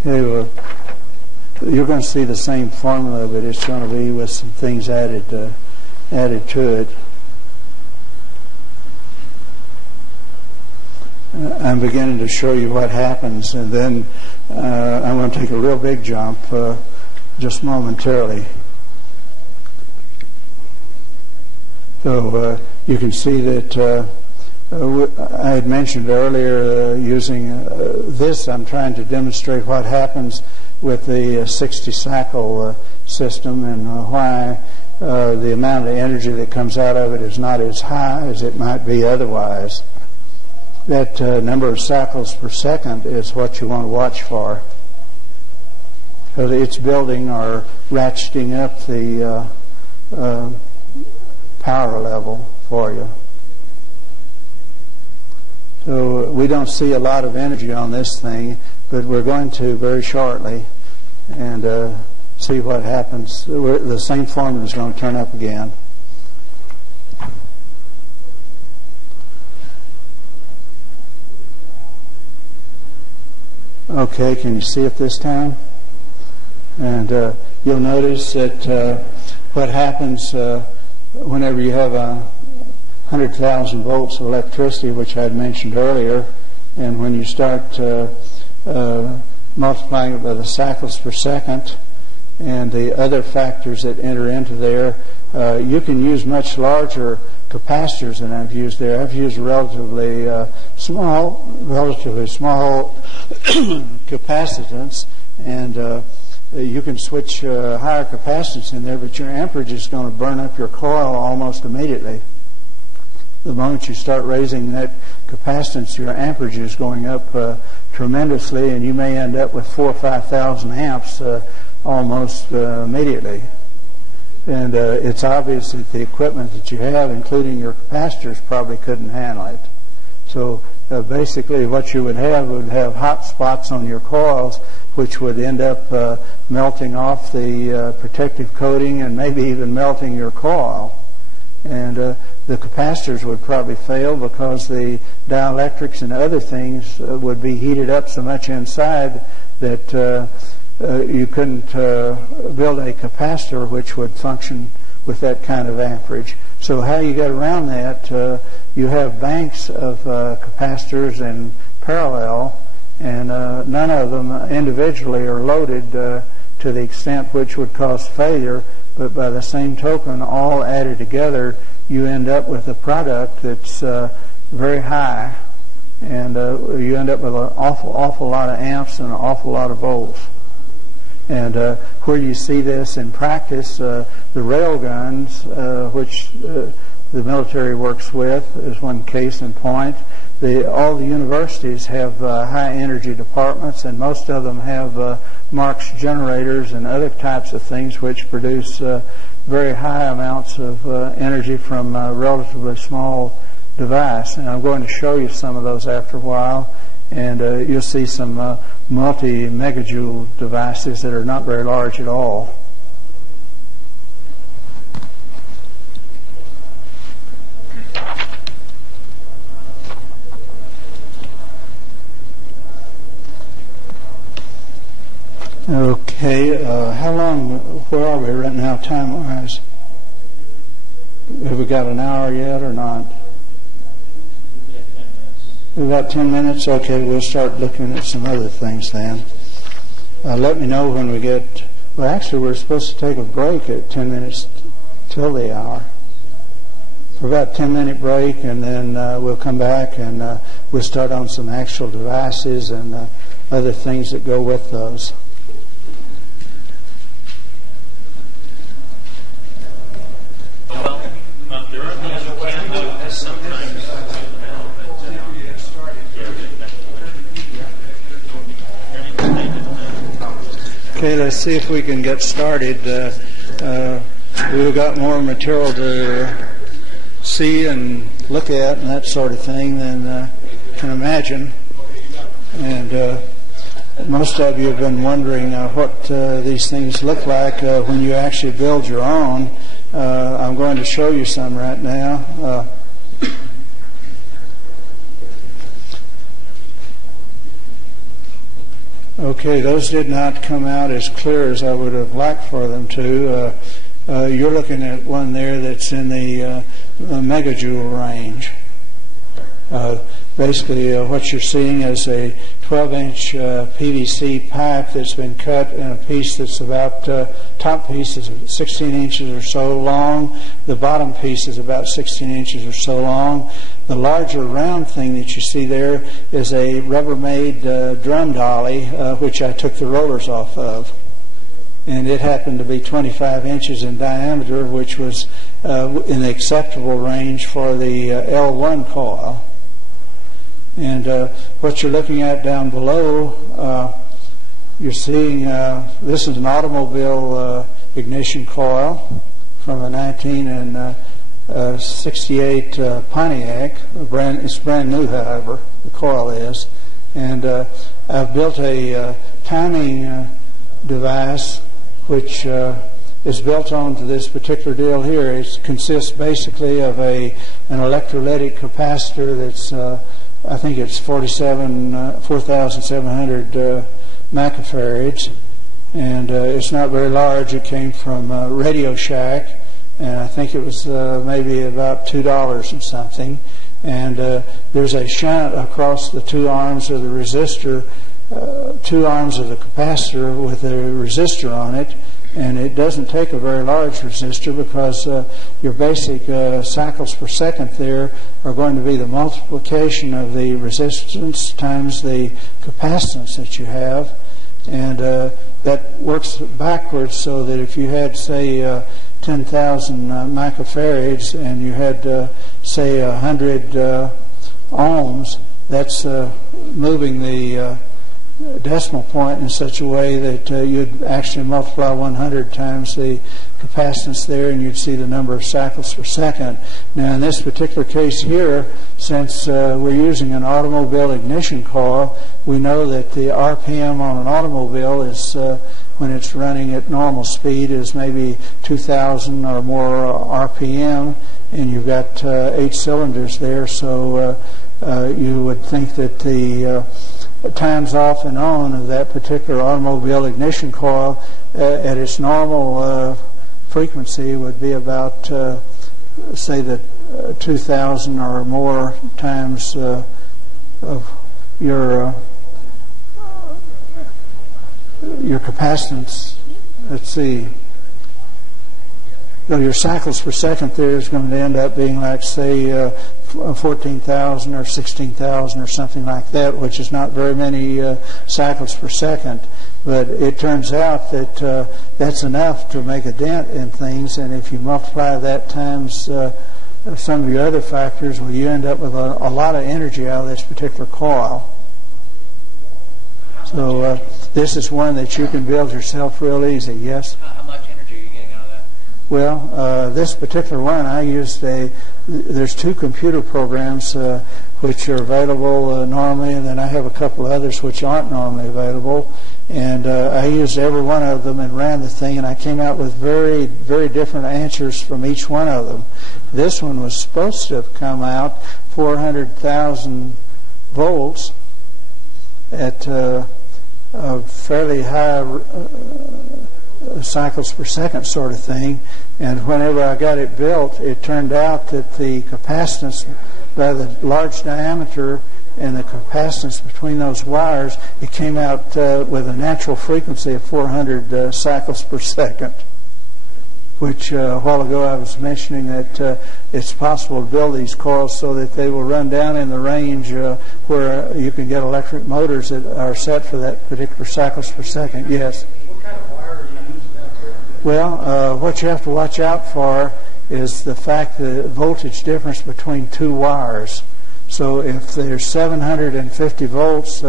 Okay, well, you're going to see the same formula, but it's going to be with some things added to it. I'm beginning to show you what happens, and then I'm going to take a real big jump just momentarily. So you can see that I had mentioned earlier using this, I'm trying to demonstrate what happens with the 60 cycle system and why the amount of energy that comes out of it is not as high as it might be otherwise. That number of cycles per second is what you want to watch for, because it's building or ratcheting up the power level for you. So we don't see a lot of energy on this thing, but we're going to very shortly and see what happens. The same formula is going to turn up again. Okay, can you see it this time? And you'll notice that what happens whenever you have 100,000 volts of electricity, which I had mentioned earlier, and when you start multiplying it by the cycles per second and the other factors that enter into there, you can use much larger capacitors than I've used there. I've used relatively small capacitance, and you can switch higher capacitance in there, but your amperage is going to burn up your coil almost immediately. The moment you start raising that capacitance, your amperage is going up tremendously, and you may end up with 4,000 or 5,000 amps almost immediately. And it's obvious that the equipment that you have, including your capacitors, probably couldn't handle it. So basically what you would have hot spots on your coils, which would end up melting off the protective coating and maybe even melting your coil. And the capacitors would probably fail because the dielectrics and other things would be heated up so much inside that you couldn't build a capacitor which would function with that kind of amperage. So how you get around that, you have banks of capacitors in parallel, and none of them individually are loaded to the extent which would cause failure, but by the same token, all added together, you end up with a product that's very high, and you end up with an awful lot of amps and an awful lot of volts. And where you see this in practice, the rail guns, which the military works with, is one case in point. All the universities have high energy departments, and most of them have Marx generators and other types of things which produce very high amounts of energy from a relatively small device. And I'm going to show you some of those after a while, and you'll see some multi-megajoule devices that are not very large at all. Okay, where are we right now time-wise? Have we got an hour yet or not? Yeah, 10 minutes. We've got 10 minutes? Okay, we'll start looking at some other things then. Let me know when we get... Well, actually, we're supposed to take a break at 10 minutes till the hour. For about a 10-minute break, and then we'll come back and we'll start on some actual devices and other things that go with those. There are things you can do sometimes. Okay, let's see if we can get started. We've got more material to see and look at and that sort of thing than you can imagine. And most of you have been wondering what these things look like when you actually build your own. I'm going to show you some right now. Okay, those did not come out as clear as I would have liked for them to. You're looking at one there that's in the megajoule range. Basically, what you're seeing is a 12-inch PVC pipe that's been cut in a piece that's about, top piece is 16 inches or so long. The bottom piece is about 16 inches or so long. The larger round thing that you see there is a Rubbermaid drum dolly, which I took the rollers off of. And it happened to be 25 inches in diameter, which was in the acceptable range for the L1 coil. And what you're looking at down below, you're seeing this is an automobile ignition coil from a 1968 Pontiac. It's brand new, however, the coil is. And I've built a timing device which is built onto this particular deal here. It consists basically of an electrolytic capacitor that's I think it's 4,700 microfarads, and it's not very large. It came from Radio Shack, and I think it was maybe about $2 and something. And there's a shunt across the two arms of the resistor, two arms of the capacitor with a resistor on it. And it doesn't take a very large resistor because your basic cycles per second there are going to be the multiplication of the resistance times the capacitance that you have. And that works backwards, so that if you had, say, 10,000 microfarads and you had, say, 100 ohms, that's moving the decimal point in such a way that you'd actually multiply 100 times the capacitance there, and you'd see the number of cycles per second. Now, in this particular case here, since we're using an automobile ignition coil, we know that the RPM on an automobile is, when it's running at normal speed, is maybe 2,000 or more RPM, and you've got 8 cylinders there, so you would think that the times off and on of that particular automobile ignition coil at its normal frequency would be about, say, that 2,000 or more times of your capacitance. Let's see. So your cycles per second there is going to end up being like, say, 14,000 or 16,000 or something like that, which is not very many cycles per second. But it turns out that that's enough to make a dent in things, and if you multiply that times some of your other factors, well, you end up with a lot of energy out of this particular coil. So this is one that you can build yourself real easy. Yes? How much energy are you getting out of that? Well, this particular one, there's 2 computer programs which are available normally, and then I have a couple others which aren't normally available. And I used every one of them and ran the thing, and I came out with very, very different answers from each one of them. This one was supposed to have come out 400,000 volts at a fairly high cycles per second sort of thing. And whenever I got it built, it turned out that the capacitance by the large diameter and the capacitance between those wires, it came out with a natural frequency of 400 cycles per second, which a while ago I was mentioning that it's possible to build these coils so that they will run down in the range where you can get electric motors that are set for that particular cycles per second. Yes. What kind of wire are you using out there? Well, what you have to watch out for is the fact the voltage difference between 2 wires. So if there's 750 volts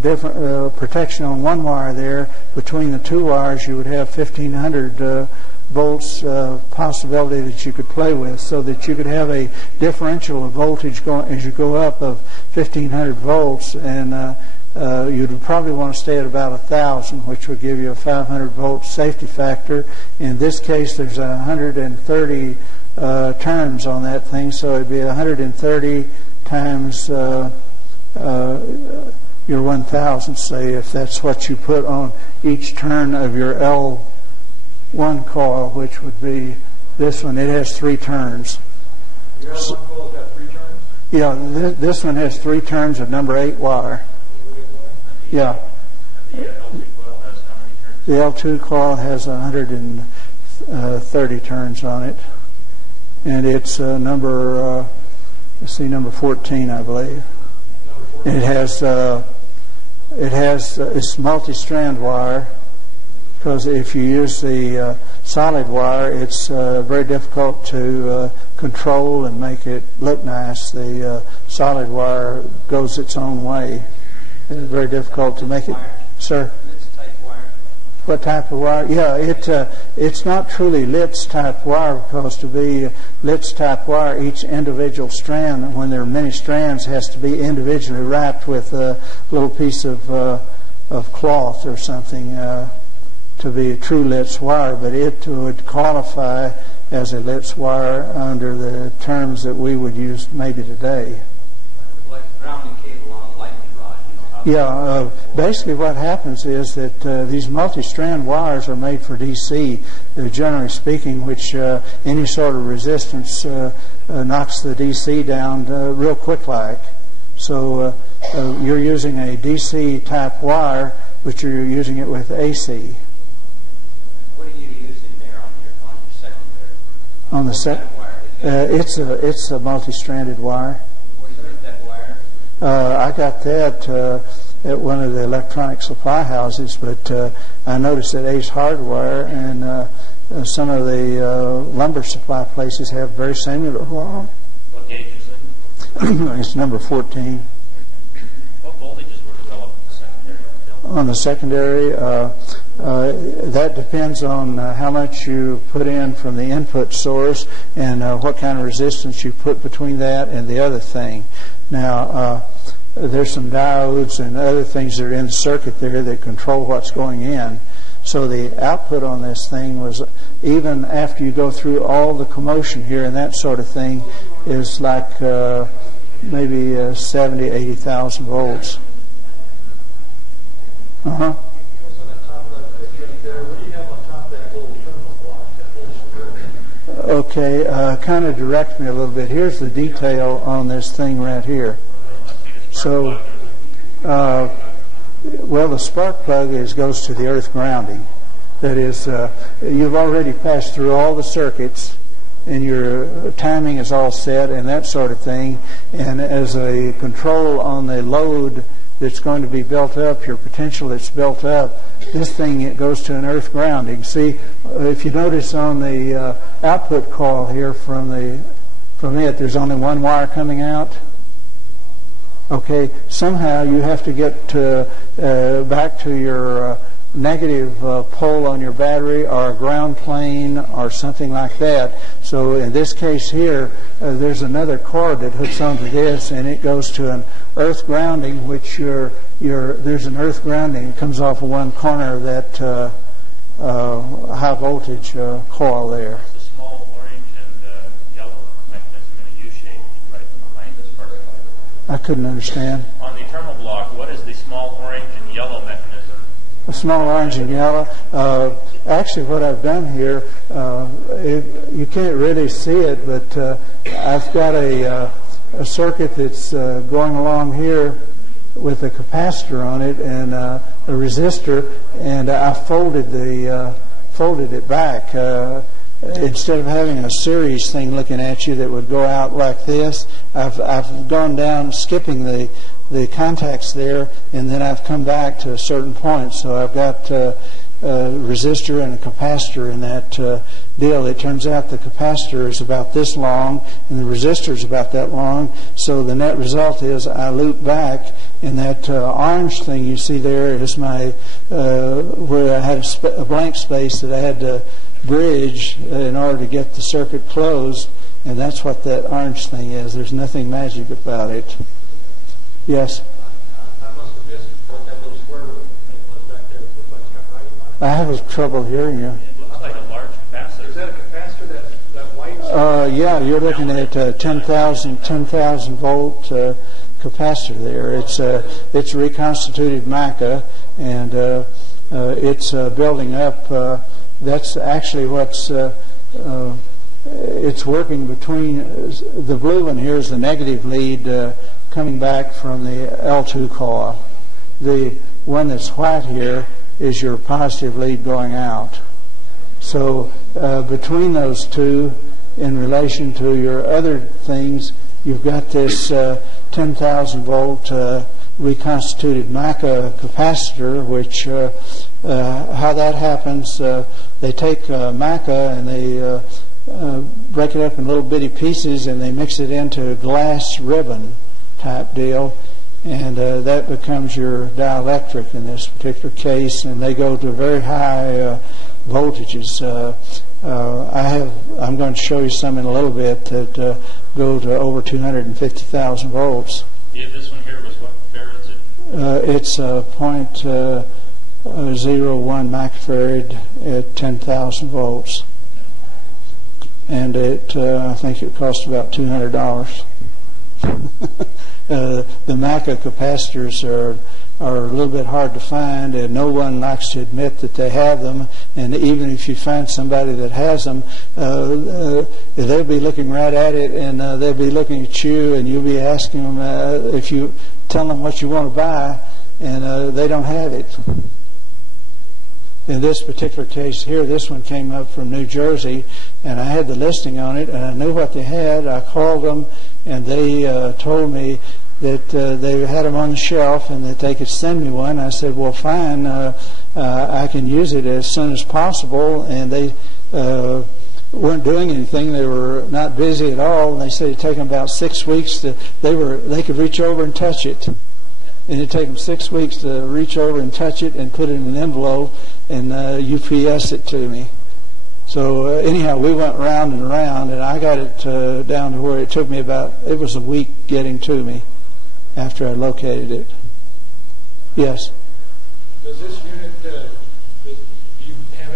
different protection on one wire there, between the 2 wires you would have 1500 volts possibility that you could play with, so that you could have a differential of voltage going as you go up of 1500 volts, and you'd probably want to stay at about 1000, which would give you a 500 volt safety factor. In this case, there's 130 turns on that thing, so it'd be 130 times your 1000, say, if that's what you put on each turn of your L1 coil, which would be this one. It has 3 turns. Your L1 coil's got 3 turns? Yeah, this one has 3 turns of number 8 wire. Yeah. The L2 coil has how many turns? The L2 coil has 130 turns on it, and it's number 14, I believe. It's multi-strand wire, because if you use the solid wire, it's very difficult to control and make it look nice. The solid wire goes its own way. It's very difficult to make it. Sir? What type of wire? Yeah, it's not truly Litz type wire, because to be Litz type wire, each individual strand, when there are many strands, has to be individually wrapped with a little piece of cloth or something to be a true Litz wire. But it would qualify as a Litz wire under the terms that we would use maybe today. Like grounding cable on a lightning rod, Yeah, basically what happens is that these multi-strand wires are made for DC, generally speaking, which any sort of resistance knocks the DC down real quick like. So you're using a DC type wire, but you're using it with AC. What are you using there on your secondary? On the it's a multi-stranded wire. Where do you get that wire? I got that at one of the electronic supply houses, but I noticed that Ace Hardware and some of the lumber supply places have very similar wire. What gauge is it? It's number 14. What voltages were developed in the secondary? On the secondary, that depends on how much you put in from the input source and what kind of resistance you put between that and the other thing. Now, there's some diodes and other things that are in the circuit there that control what's going in. So the output on this thing was, even after you go through all the commotion here and that sort of thing, is like maybe 70, 80,000 volts. Uh-huh. Okay, kind of direct me a little bit. Here's the detail on this thing right here. So, well, the spark plug goes to the earth grounding. That is, you've already passed through all the circuits, and your timing is all set and that sort of thing. And as a control on the load that's going to be built up, your potential that's built up, this thing, it goes to an earth grounding. See, if you notice on the output coil here from it, there's only one wire coming out. Okay, somehow you have to get back to your negative pole on your battery or a ground plane or something like that. So in this case here, there's another cord that hooks onto this, and it goes to an earth grounding, which there's an earth grounding. It comes off of one corner of that high voltage coil there. It's a small orange and yellow mechanism in a U-shape right behind this spark plug. I couldn't understand. On the terminal block, what is the small orange and yellow mechanism? A small orange and yellow. Actually, what I've done here, you can't really see it, but I've got a circuit that's going along here with a capacitor on it and a resistor, and I folded it back. Instead of having a series thing looking at you that would go out like this, I've gone down, skipping the contacts there, and then I've come back to a certain point. So I've got a resistor and a capacitor in that deal. It turns out the capacitor is about this long and the resistor is about that long. So the net result is I loop back, and that orange thing you see there is my where I had a blank space that I had to bridge in order to get the circuit closed, and that's what that orange thing is. There's nothing magic about it. Yes? I must have missed what that little square was back there. It looked like it's got writing on it. I have trouble hearing you. It looks like a large capacitor. Is that a capacitor, that white? Yeah, you're looking at a 10,000 volt capacitor there. It's reconstituted mica, and it's building up. That's actually what's it's working between the blue one here is the negative lead coming back from the L2 coil. The one that's white here is your positive lead going out. So between those two, in relation to your other things, you've got this 10,000 volt reconstituted mica capacitor, which how that happens, they take mica and they break it up in little bitty pieces, and they mix it into a glass ribbon type deal, and that becomes your dielectric in this particular case, and they go to very high voltages. I'm going to show you some in a little bit that go to over 250,000 volts. Yeah, this one here was what farads it? It's 0.01 microfarad at 10,000 volts, and I think it cost about $200. The mica capacitors are a little bit hard to find, and no one likes to admit that they have them. And even if you find somebody that has them, they'll be looking right at it, and they'll be looking at you, and you'll be asking them if you tell them what you want to buy, and they don't have it. In this particular case here, this one came up from New Jersey, and I had the listing on it, and I knew what they had. I called them, and they told me that they had them on the shelf and that they could send me one. I said, well, fine, I can use it as soon as possible. And they weren't doing anything. They were not busy at all. And they said it'd take them about 6 weeks they could reach over and touch it. And it'd take them 6 weeks to reach over and touch it and put it in an envelope and UPS it to me. So anyhow, we went round and round, and I got it down to where it took me it was a week getting to me after I located it. Yes? Does this unit, do you have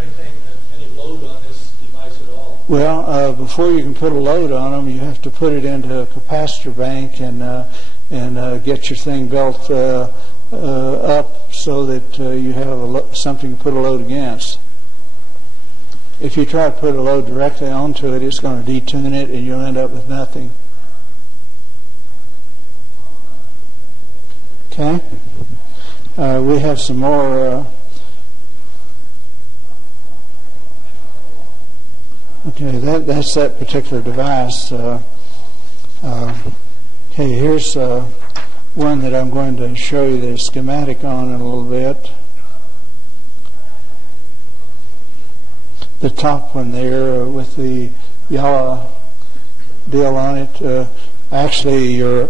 any load on this device at all? Well, before you can put a load on them, you have to put it into a capacitor bank and get your thing built up so that you have something to put a load against. If you try to put a load directly onto it, it's going to detune it, and you'll end up with nothing. Okay? We have some more. Okay, that's that particular device. Okay, here's one that I'm going to show you the schematic on in a little bit. The top one there with the yellow deal on it. Actually, your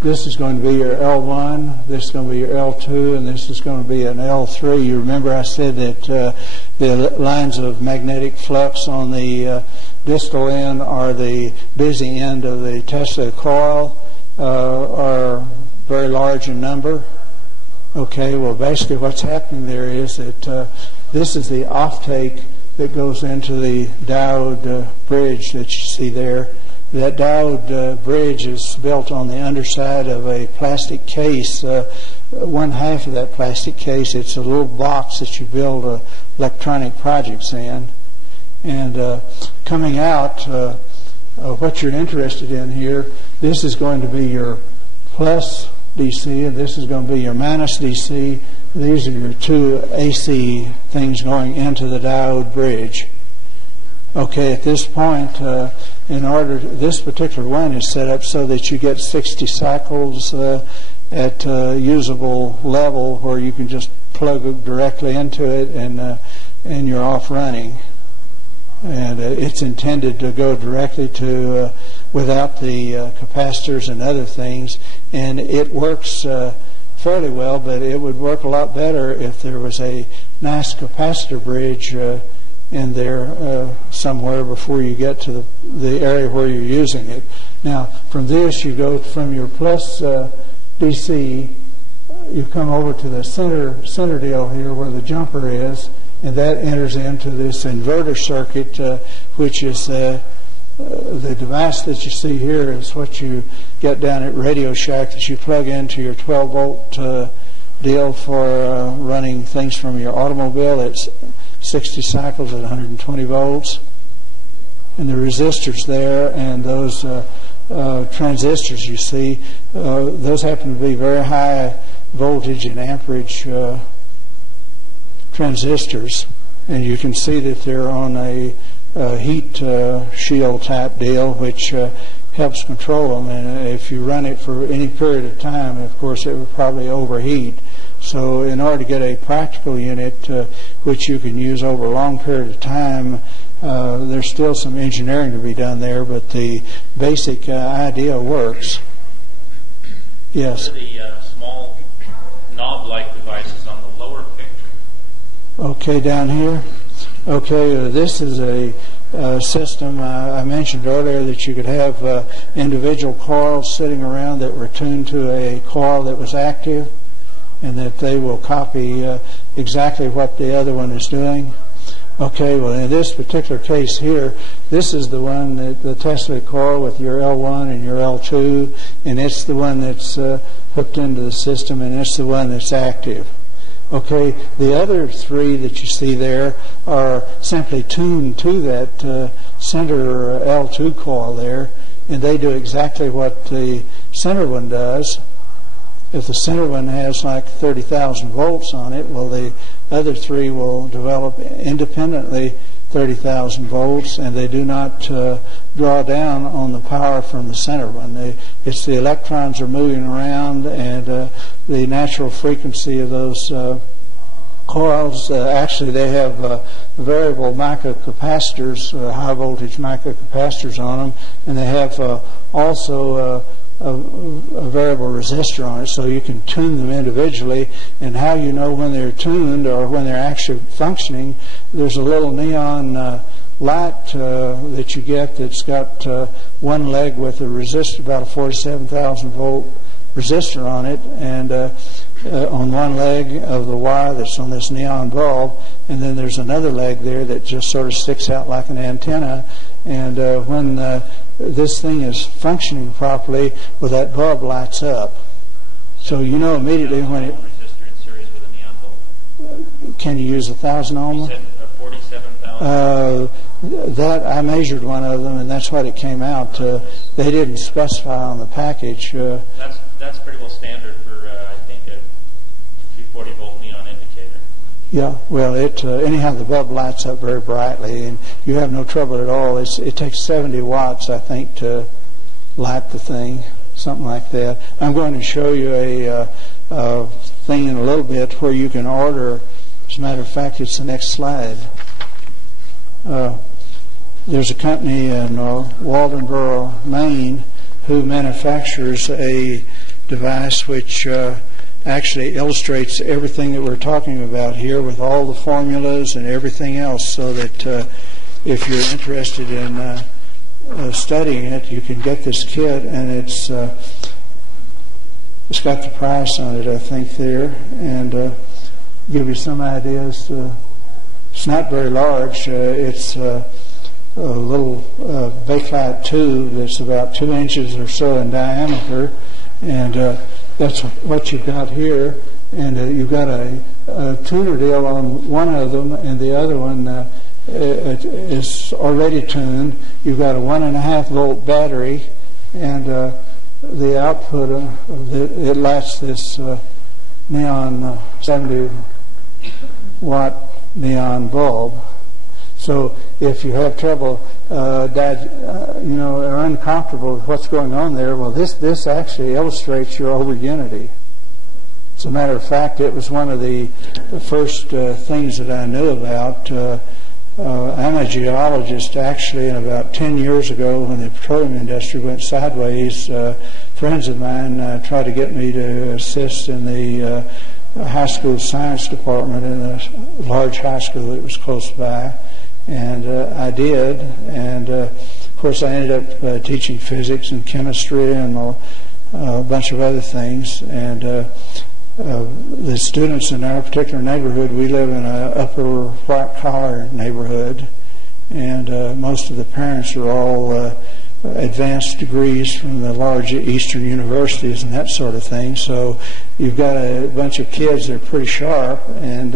this is going to be your L1, this is going to be your L2, and this is going to be an L3. You remember I said that the lines of magnetic flux on the distal end are the busy end of the Tesla coil, are very large in number. Okay, well basically what's happening there is that this is the offtake that goes into the diode bridge that you see there. That diode bridge is built on the underside of a plastic case. One half of that plastic case, it's a little box that you build electronic projects in. And coming out, what you're interested in here, this is going to be your plus DC, and this is going to be your minus DC. These are your two AC things going into the diode bridge. Okay, at this point, this particular one is set up so that you get 60 cycles at a usable level where you can just plug directly into it and you're off running. And it's intended to go directly to without the capacitors and other things, and it works fairly well, but it would work a lot better if there was a nice capacitor bridge in there somewhere before you get to the area where you're using it. Now, from this you go from your plus DC, you come over to the center deal here where the jumper is, and that enters into this inverter circuit, which is the device that you see here is what you get down at Radio Shack that you plug into your 12-volt deal for running things from your automobile. It's 60 cycles at 120 volts. And the resistors there and those transistors you see, those happen to be very high voltage and amperage transistors, and you can see that they're on a heat shield type deal, which helps control them. And if you run it for any period of time, of course, it would probably overheat. So in order to get a practical unit which you can use over a long period of time, there's still some engineering to be done there, but the basic idea works. Yes? What are the small knob-like devices on the lower picture? Okay, down here. Okay, this is a system. I mentioned earlier that you could have individual coils sitting around that were tuned to a coil that was active, and that they will copy exactly what the other one is doing. Okay, well in this particular case here, this is the one, that the Tesla coil with your L1 and your L2, and it's the one that's hooked into the system, and it's the one that's active. Okay, the other three that you see there are simply tuned to that center L2 coil there, and they do exactly what the center one does. If the center one has like 30,000 volts on it, well, the other three will develop independently 30,000 volts, and they do not draw down on the power from the center one. It's the electrons are moving around, and the natural frequency of those coils, actually they have variable microcapacitors, high voltage microcapacitors on them, and they have also a variable resistor on it, so you can tune them individually. And how you know when they're tuned or when they're actually functioning, there's a little neon light that you get that's got one leg with a resistor, about a 47,000 volt resistor on it, and on one leg of the wire that's on this neon bulb, and then there's another leg there that just sort of sticks out like an antenna. And when this thing is functioning properly, well, that bulb lights up. So you know immediately when it... Resistor in series with a neon bulb. Can you use 1,000 ohm? You said 47,000. That I measured one of them, and that's what it came out. They didn't specify on the package. That's pretty well standard for I think a 240 volt neon indicator. Yeah, well, anyhow, the bulb lights up very brightly, and you have no trouble at all. It takes 70 watts, I think, to light the thing, something like that. I'm going to show you a thing in a little bit where you can order. As a matter of fact, it's the next slide. There's a company in Waldenboro, Maine, who manufactures a device which actually illustrates everything that we're talking about here with all the formulas and everything else, so that if you're interested in studying it, you can get this kit, and it's got the price on it, I think, there, and give you some ideas. It's not very large. It's a little bakelite tube that's about 2 inches or so in diameter, and that's what you've got here. And you've got a tuner deal on one of them, and the other one is already tuned. You've got a 1.5 volt battery, and the output it lights this neon 70 watt neon bulb. So if you have trouble, are uncomfortable with what's going on there, well, this actually illustrates your over unity. As a matter of fact, it was one of the first things that I knew about. I'm a geologist, actually, and about 10 years ago, when the petroleum industry went sideways, friends of mine tried to get me to assist in the high school science department in a large high school that was close by, and I did. And of course, I ended up teaching physics and chemistry and a bunch of other things. And the students in our particular neighborhood, we live in an upper white-collar neighborhood, and most of the parents are all advanced degrees from the large eastern universities and that sort of thing. So you've got a bunch of kids that are pretty sharp, and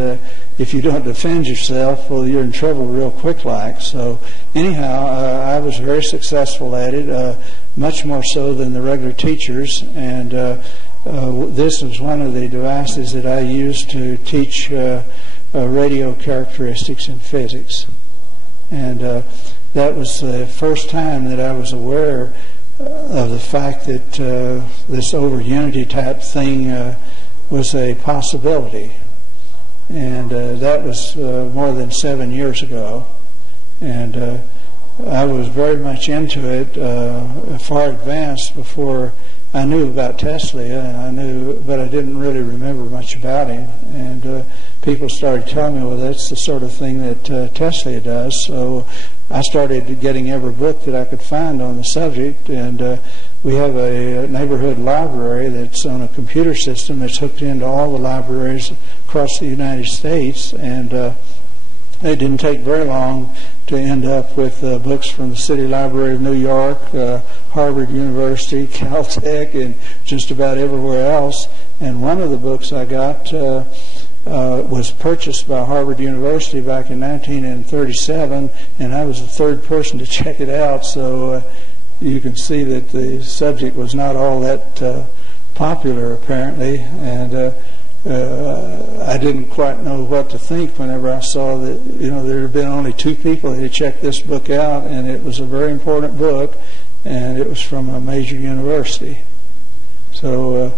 if you don't defend yourself, well, you're in trouble real quick like. So anyhow, I was very successful at it, much more so than the regular teachers, and this was one of the devices that I used to teach radio characteristics in physics. And that was the first time that I was aware of the fact that this over unity type thing was a possibility. And that was more than 7 years ago. And I was very much into it, far advanced before I knew about Tesla. But I didn't really remember much about him. And people started telling me, well, that's the sort of thing that Tesla does. So I started getting every book that I could find on the subject, and we have a neighborhood library that's on a computer system that's hooked into all the libraries across the United States, and it didn't take very long to end up with books from the City Library of New York, Harvard University, Caltech, and just about everywhere else. And one of the books I got was purchased by Harvard University back in 1937, and I was the third person to check it out, so you can see that the subject was not all that popular, apparently, and I didn't quite know what to think whenever I saw that, there had been only 2 people that had checked this book out, and it was a very important book, and it was from a major university. So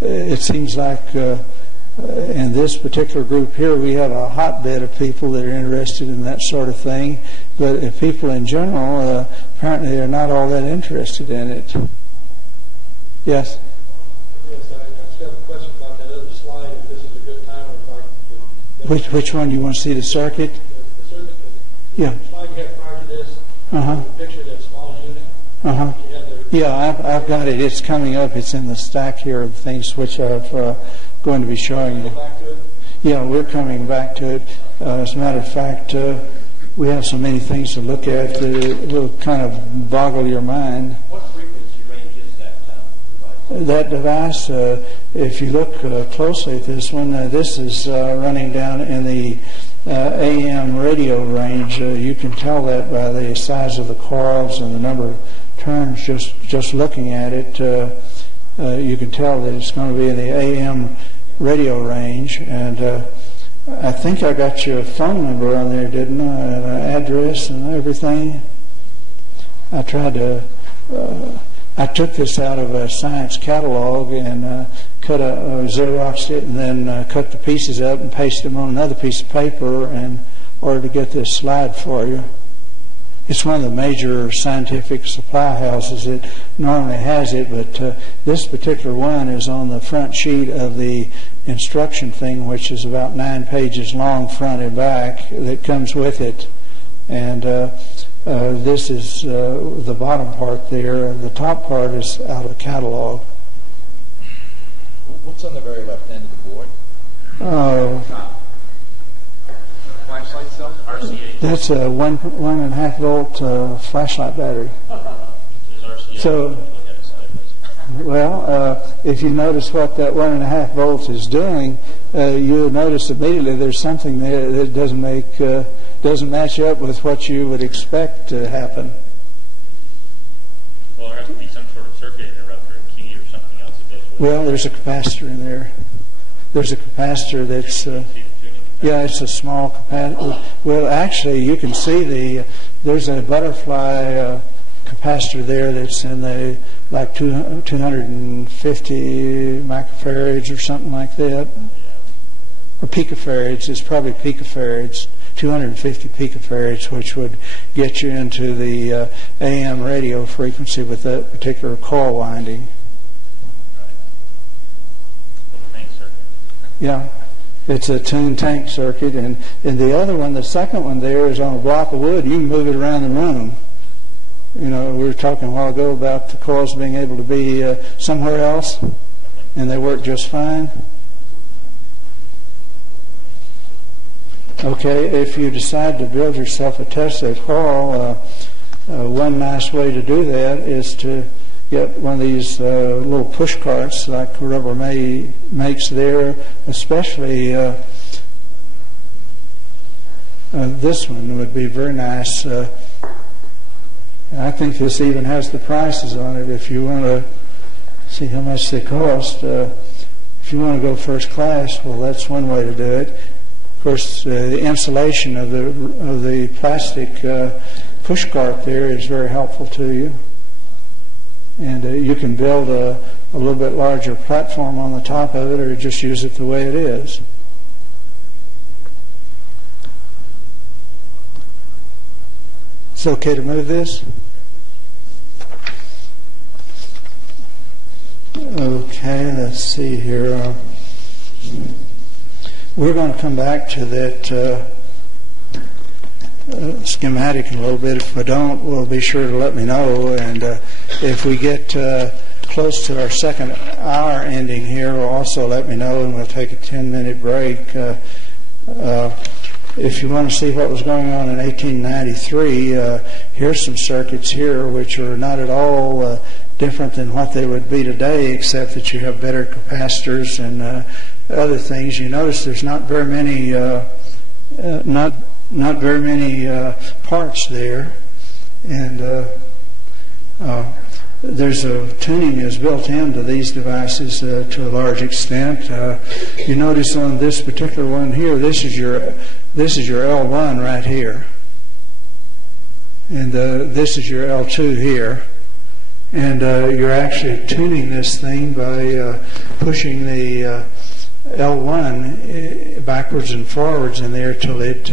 it seems like in this particular group here, we have a hotbed of people that are interested in that sort of thing, but if people in general, apparently are not all that interested in it. Yes? Yes, I just have a question about that other slide, if this is a good time, or if I... Which one? You want to see the circuit? The circuit. Yeah. The slide you had prior to this, picture that small unit. Yeah, I've got it. It's coming up. It's in the stack here of things which I'm going to be showing you. Back to it? Yeah, we're coming back to it. As a matter of fact, we have so many things to look at that it will kind of boggle your mind. What frequency range is that device? That device, if you look closely at this one, this is running down in the AM radio range. You can tell that by the size of the coils and the number of turns. Just looking at it, you can tell that it's going to be in the AM radio range. And I think I got your phone number on there, didn't I? And an address and everything. I tried to. I took this out of a science catalog and Xeroxed it, and then cut the pieces up and pasted them on another piece of paper in order to get this slide for you. It's one of the major scientific supply houses that normally has it, but this particular one is on the front sheet of the instruction thing, which is about 9 pages long, front and back, that comes with it. And this is the bottom part there. The top part is out of the catalog. What's on the very left end of the board? Flashlight cell? RCA. That's a 1.5 volt flashlight battery. Is RCA. So, Look at it sideways. well, if you notice what that 1.5 volts is doing, you'll notice immediately there's something there that doesn't match up with what you would expect to happen. Well, there has to be some sort of circuit interrupter, a key or something else that goes with it. Well, there's a capacitor in there. There's a capacitor that's, See the tuning capacitor? yeah, it's a small capacitor. Well, actually, you can see there's a butterfly capacitor there that's in the, like 250 microfarads or something like that. Or picofarads, it's probably picofarads, 250 picofarads, which would get you into the AM radio frequency with that particular coil winding. Tank circuit. Yeah, it's a tuned tank circuit, and the other one, the second one there, is on a block of wood. You can move it around the room. You know, we were talking a while ago about the coils being able to be somewhere else, and they work just fine. Okay, if you decide to build yourself a Tesla coil, one nice way to do that is to get one of these little push carts like Rubbermaid makes there, especially this one would be very nice. I think this even has the prices on it if you want to see how much they cost. If you want to go first class, well, that's one way to do it. Of course, the insulation of the plastic push cart there is very helpful to you. And you can build a little bit larger platform on the top of it, or just use it the way it is. It's okay to move this? Okay, let's see here. We're going to come back to that schematic in a little bit. If I don't, well, be sure to let me know. And if we get close to our second hour ending here, will also let me know, and we'll take a 10-minute break. If you want to see what was going on in 1893, here's some circuits here which are not at all different than what they would be today, except that you have better capacitors and other things. You notice there's not very many not very many parts there, and there's a tuning is built into these devices to a large extent. You notice on this particular one here, this is your L1 right here, and this is your L2 here, and you're actually tuning this thing by pushing the L1 backwards and forwards in there till it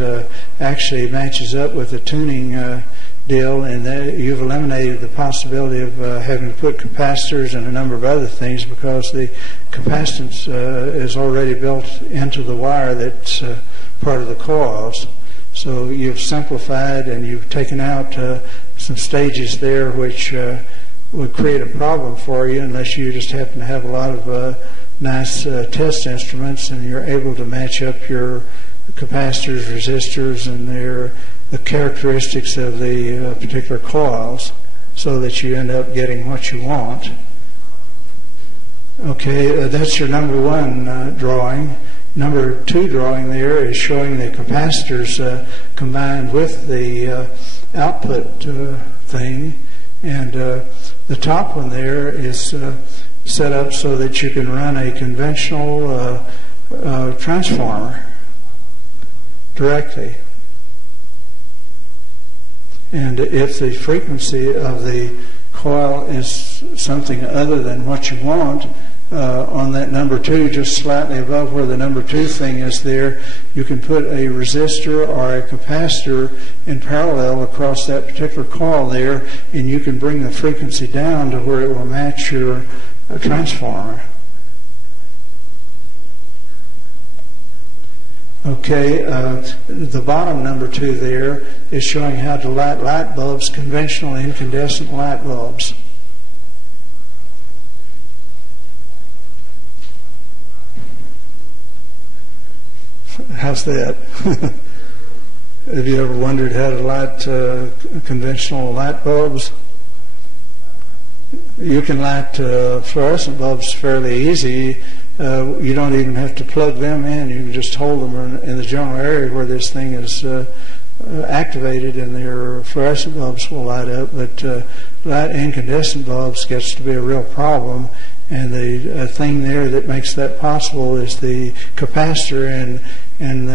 actually matches up with the tuning deal, and you've eliminated the possibility of having to put capacitors and a number of other things, because the capacitance is already built into the wire that's part of the coils. So you've simplified, and you've taken out some stages there which would create a problem for you unless you just happen to have a lot of nice test instruments, and you're able to match up your capacitors, resistors, and the characteristics of the particular coils, so that you end up getting what you want. Okay, that's your number one drawing. Number two drawing there is showing the capacitors combined with the output thing, and the top one there is set up so that you can run a conventional transformer directly. And if the frequency of the coil is something other than what you want, on that number 2, just slightly above where the number 2 thing is there, you can put a resistor or a capacitor in parallel across that particular coil there, and you can bring the frequency down to where it will match your transformer. Okay, the bottom number 2 there is showing how to light light bulbs, conventional incandescent light bulbs. How's that? Have you ever wondered how to light conventional light bulbs? You can light fluorescent bulbs fairly easy. You don't even have to plug them in. You can just hold them in the general area where this thing is activated, and their fluorescent bulbs will light up. But light incandescent bulbs gets to be a real problem. And the thing there that makes that possible is the capacitor, and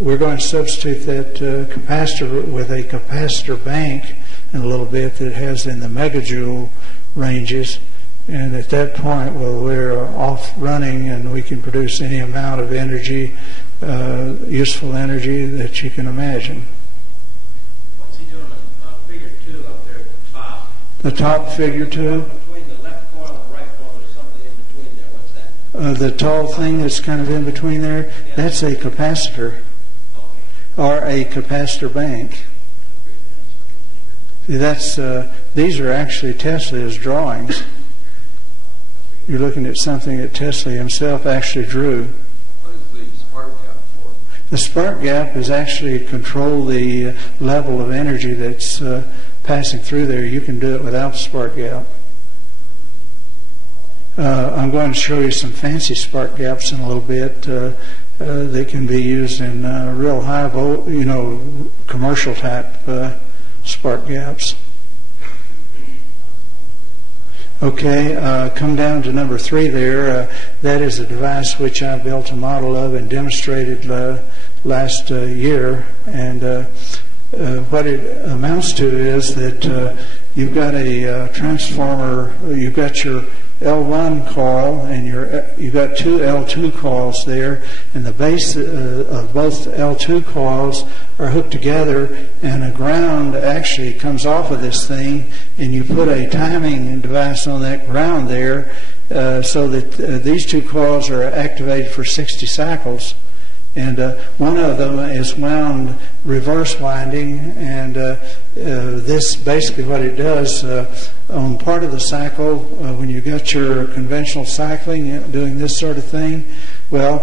we're going to substitute that capacitor with a capacitor bank in a little bit that has in the megajoule ranges. And at that point, well, we're off running, and we can produce any amount of energy, useful energy that you can imagine. What's he doing on figure 2 up there at the top? The top figure 2? Between the left coil and the right coil, there's something in between there. What's that? The tall thing that's kind of in between there, that's a capacitor or a capacitor bank. That's these are actually Tesla's drawings. You're looking at something that Tesla himself actually drew. What is the spark gap for? The spark gap is actually control the level of energy that's passing through there. You can do it without the spark gap. I'm going to show you some fancy spark gaps in a little bit that can be used in real high volt, commercial type spark gaps. Okay, come down to number 3 there. That is a device which I built a model of and demonstrated last year. And what it amounts to is that you've got a transformer, you've got your L1 coil, and you've got 2 L2 coils there, and the base of both L2 coils are hooked together, and a ground actually comes off of this thing, and you put a timing device on that ground there so that these 2 coils are activated for 60 cycles. And one of them is wound reverse winding, and this basically what it does on part of the cycle, when you got your conventional cycling, doing this sort of thing, well,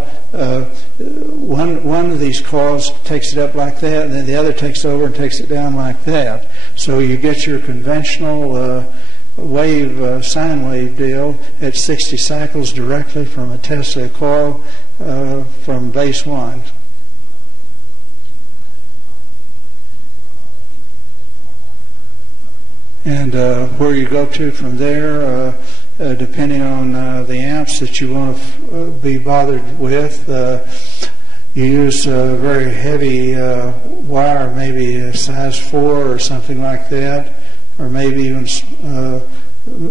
one of these coils takes it up like that, and then the other takes over and takes it down like that. So you get your conventional sine wave deal at 60 cycles directly from a Tesla coil from base 1. And where you go to from there, depending on the amps that you want to be bothered with, you use a very heavy wire, maybe a size 4 or something like that, or maybe even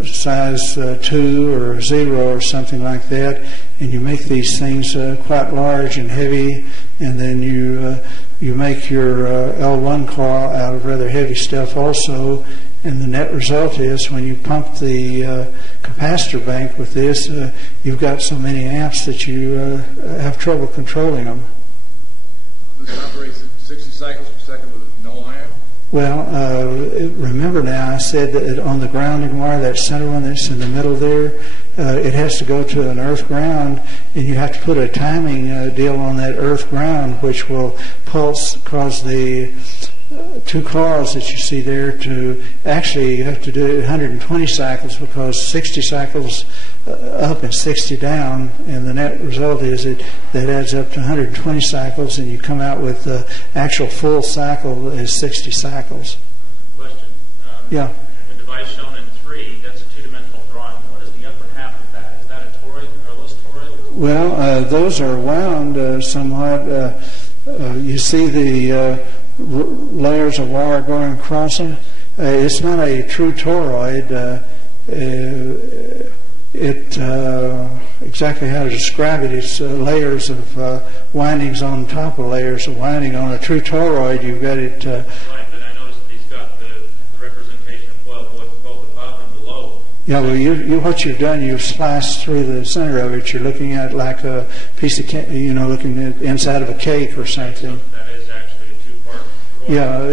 size 2 or 0 or something like that, and you make these things quite large and heavy, and then you make your L1 coil out of rather heavy stuff also, and the net result is when you pump the capacitor bank with this, you've got so many amps that you have trouble controlling them. This operates at 60 cycles per second with no iron? Well, remember now I said that on the grounding wire, that center one that's in the middle there, it has to go to an earth ground, and you have to put a timing deal on that earth ground, which will cause the 2 coils that you see there to actually, you have to do it 120 cycles, because 60 cycles up and 60 down, and the net result is that adds up to 120 cycles, and you come out with the actual full cycle is 60 cycles. Question. Yeah. The device shown in 3, that's a 2-dimensional drawing. What is the upper half of that? Is that a toroid? Are those toroidal? Well, those are wound somewhat. You see the layers of wire going across them. It's not a true toroid. exactly how to describe it. It's layers of windings on top of layers of winding. On a true toroid, you've got it. Right, but I noticed that he's got the representation of 12 both above and below. Yeah, well, what you've done, you've sliced through the center of it. You're looking at like a piece of cake, looking at the inside of a cake or something. So that is actually a two-part coil. Yeah,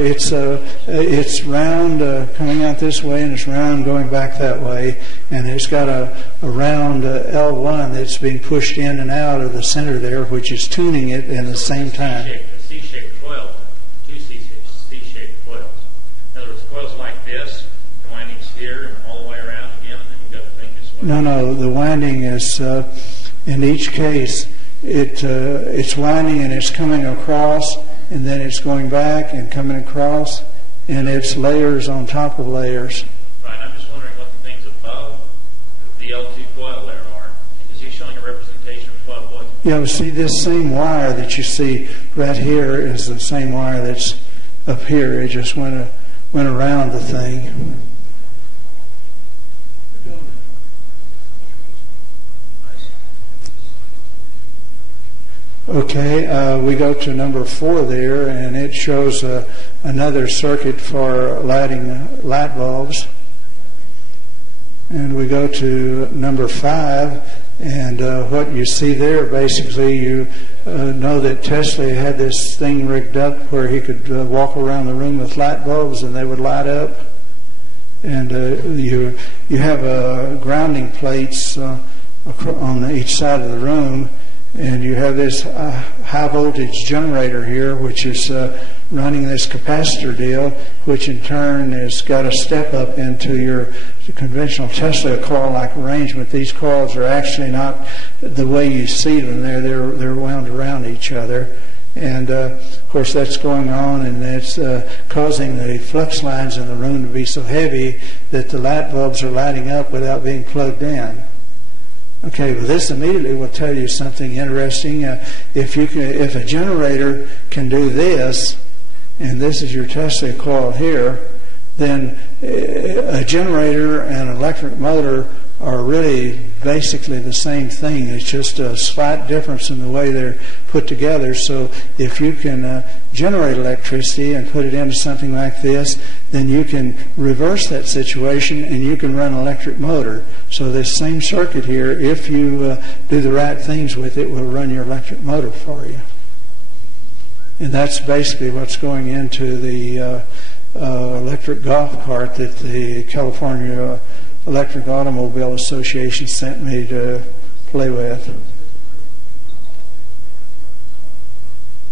it's round coming out this way, and it's round going back that way, and it's got a round L1 that's being pushed in and out of the center there, which is tuning it in the same time. A C-shaped coil, two C-shaped coils. In other words, coils like this, the windings here and all the way around again, and then you've got the thing this way. No, the winding is in each case it's winding and it's coming across, and then it's going back and coming across, and it's layers on top of layers. Right, I'm just wondering what the things above the L2 coil there are, because he's showing a representation of 12 volts. Yeah, well, see, this same wire that you see right here is the same wire that's up here. It just went around the thing. Okay, we go to number 4 there, and it shows another circuit for lighting light bulbs. And we go to number 5, and what you see there, basically, you know that Tesla had this thing rigged up where he could walk around the room with light bulbs, and they would light up. And you have grounding plates on each side of the room. And you have this high voltage generator here, which is running this capacitor deal, which in turn has got a step up into your conventional Tesla coil-like arrangement. These coils are actually not the way you see them. They're wound around each other. And of course that's going on, and that's causing the flux lines in the room to be so heavy that the light bulbs are lighting up without being plugged in. Okay, well, this immediately will tell you something interesting. If a generator can do this, and this is your Tesla coil here, then a generator and an electric motor are really basically the same thing. It's just a slight difference in the way they're put together. So if you can generate electricity and put it into something like this, then you can reverse that situation and you can run an electric motor. So this same circuit here, if you do the right things with it, will run your electric motor for you. And that's basically what's going into the electric golf cart that the California Electric Automobile Association sent me to play with.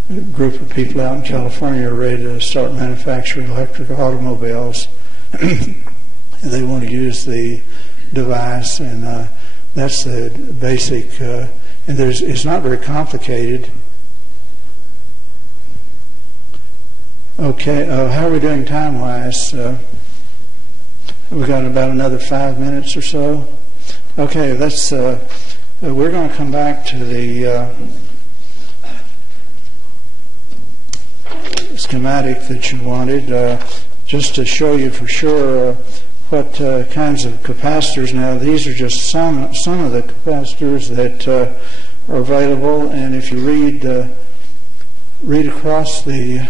A group of people out in California are ready to start manufacturing electric automobiles. They want to use the device, and that's the basic. And it's not very complicated. Okay, how are we doing time-wise? We've got about another 5 minutes or so. Okay, let's. We're going to come back to the schematic that you wanted, just to show you for sure what kinds of capacitors. Now, these are just some of the capacitors that are available, and if you read across the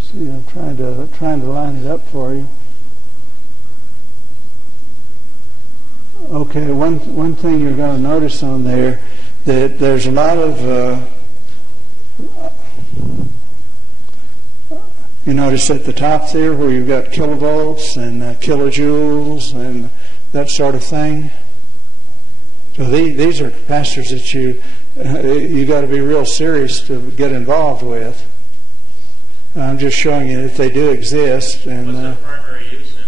see, I'm trying to line it up for you. Okay, one thing you're going to notice on there, that there's a lot of you notice at the top there where you've got kilovolts and kilojoules and that sort of thing. So these are capacitors that you got to be real serious to get involved with. I'm just showing you that they do exist. And what's the primary use in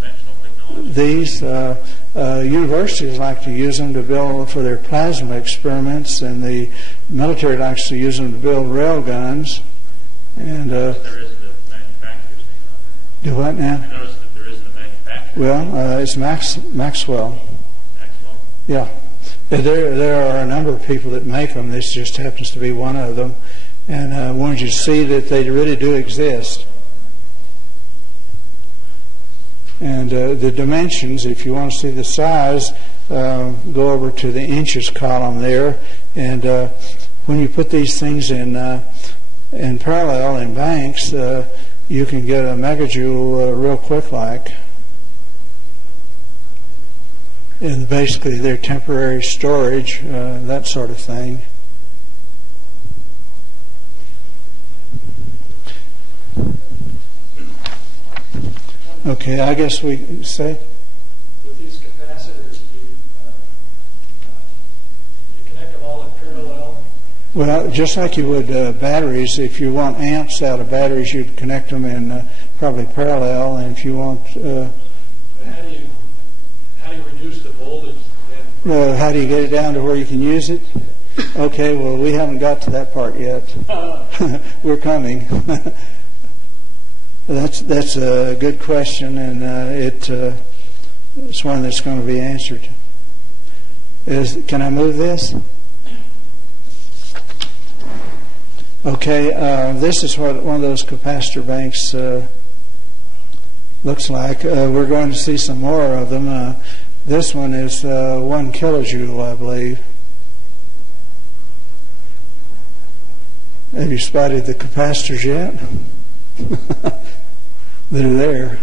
conventional technology? These universities like to use them to build for their plasma experiments, and the military likes to use them to build rail guns. And there isn't a manufacturer's name on there. Do what now? I noticed that there isn't a manufacturer. Well, it's Maxwell. Maxwell? Yeah. There are a number of people that make them. This just happens to be one of them. and I wanted you to see that they really do exist. And the dimensions, if you want to see the size, go over to the inches column there. And when you put these things in parallel in banks, you can get a megajoule real quick like. And basically they're temporary storage, that sort of thing. Okay, I guess we say. With these capacitors, you connect them all in parallel? Well, just like you would batteries, if you want amps out of batteries, you'd connect them in probably parallel, and if you want... How do you reduce the voltage then? how do you get it down to where you can use it? Okay, well, we haven't got to that part yet. We're coming. That's a good question, and it's one that's going to be answered. Can I move this? Okay, this is what one of those capacitor banks looks like. We're going to see some more of them. This one is 1 kilojoule, I believe. Have you spotted the capacitors yet? They're there.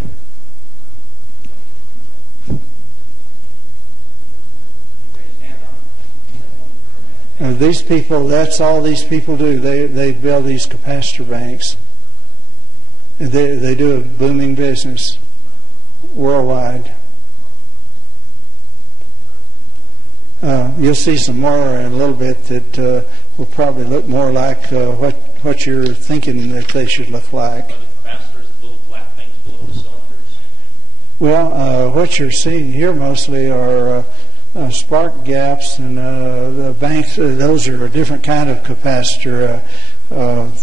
These people, that's all these people do. They build these capacitor banks. And they do a booming business worldwide. You'll see some more in a little bit that will probably look more like what you're thinking that they should look like. Are the capacitors little flat things below the cylinders? Well, what you're seeing here mostly are spark gaps, and the banks. Those are a different kind of capacitor.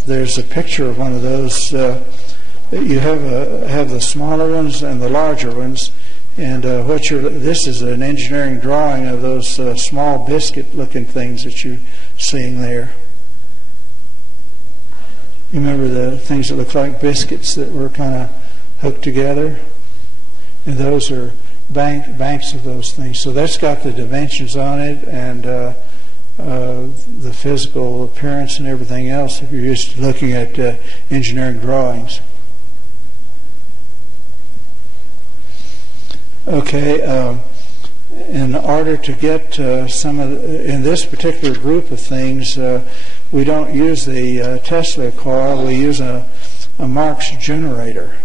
There's a picture of one of those. You have the smaller ones and the larger ones. And this is an engineering drawing of those small biscuit-looking things that you're seeing there. You remember the things that look like biscuits that were kind of hooked together? And those are banks of those things. So that's got the dimensions on it and the physical appearance and everything else if you're used to looking at engineering drawings. Okay, in order to get in this particular group of things, we don't use the Tesla coil, we use a Marx generator.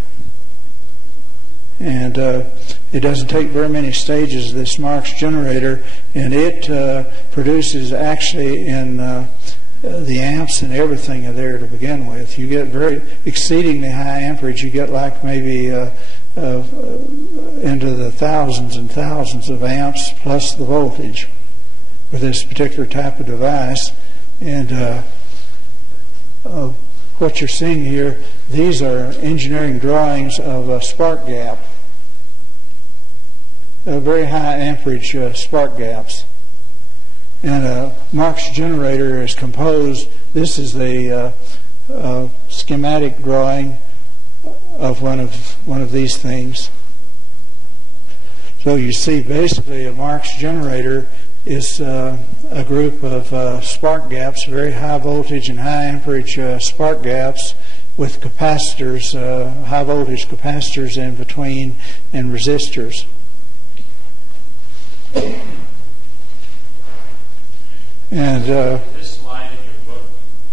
And it doesn't take very many stages of this Marx generator, and it produces actually in the amps and everything are there to begin with. You get very exceedingly high amperage. You get like maybe into the thousands and thousands of amps plus the voltage with this particular type of device. And what you're seeing here, these are engineering drawings of a spark gap, very high amperage spark gaps. And a Marx generator is composed. This is the schematic drawing of one of these things. So you see, basically, a Marx generator is a group of spark gaps, very high voltage and high amperage spark gaps with capacitors, high voltage capacitors in between, and resistors. And This slide in your book,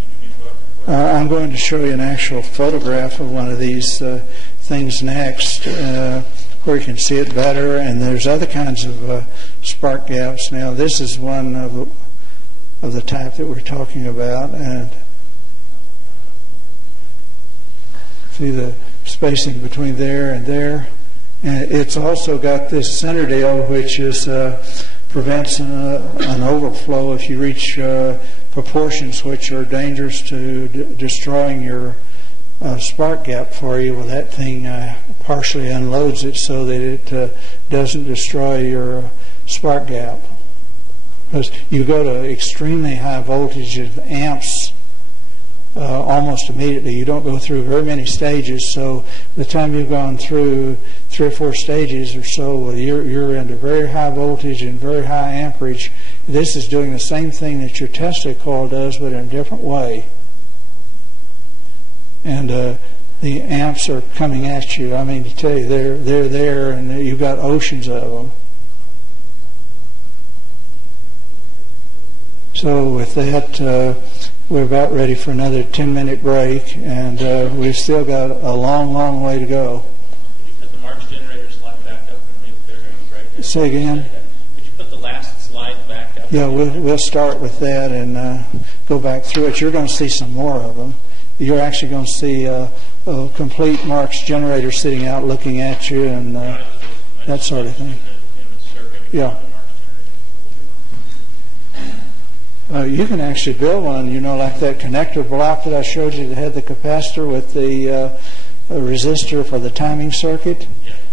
in your new book? I'm going to show you an actual photograph of one of these things next, where you can see it better. And there's other kinds of spark gaps. Now, this is one of the type that we're talking about, and see the spacing between there and there. And it's also got this center deal, which is prevents an overflow if you reach proportions which are dangerous to destroying your spark gap for you. Well, that thing partially unloads it so that it doesn't destroy your spark gap. Because you go to extremely high voltage of amps almost immediately. You don't go through very many stages, so by the time you've gone through 3 or 4 stages or so, you're into very high voltage and very high amperage. This is doing the same thing that your Tesla coil does, but in a different way. And the amps are coming at you. I mean, to tell you, they're there, and you've got oceans of them. So with that, we're about ready for another 10-minute break, and we've still got a long, long way to go. Could you put the Marx generator slide back up and make there any break? Say again? Could you put the last slide back up? Yeah, we'll start with that and go back through it. You're going to see some more of them. You're actually going to see a complete Marx generator sitting out looking at you and that sort of thing. Yeah. You can actually build one, like that connector block that I showed you that had the capacitor with the resistor for the timing circuit.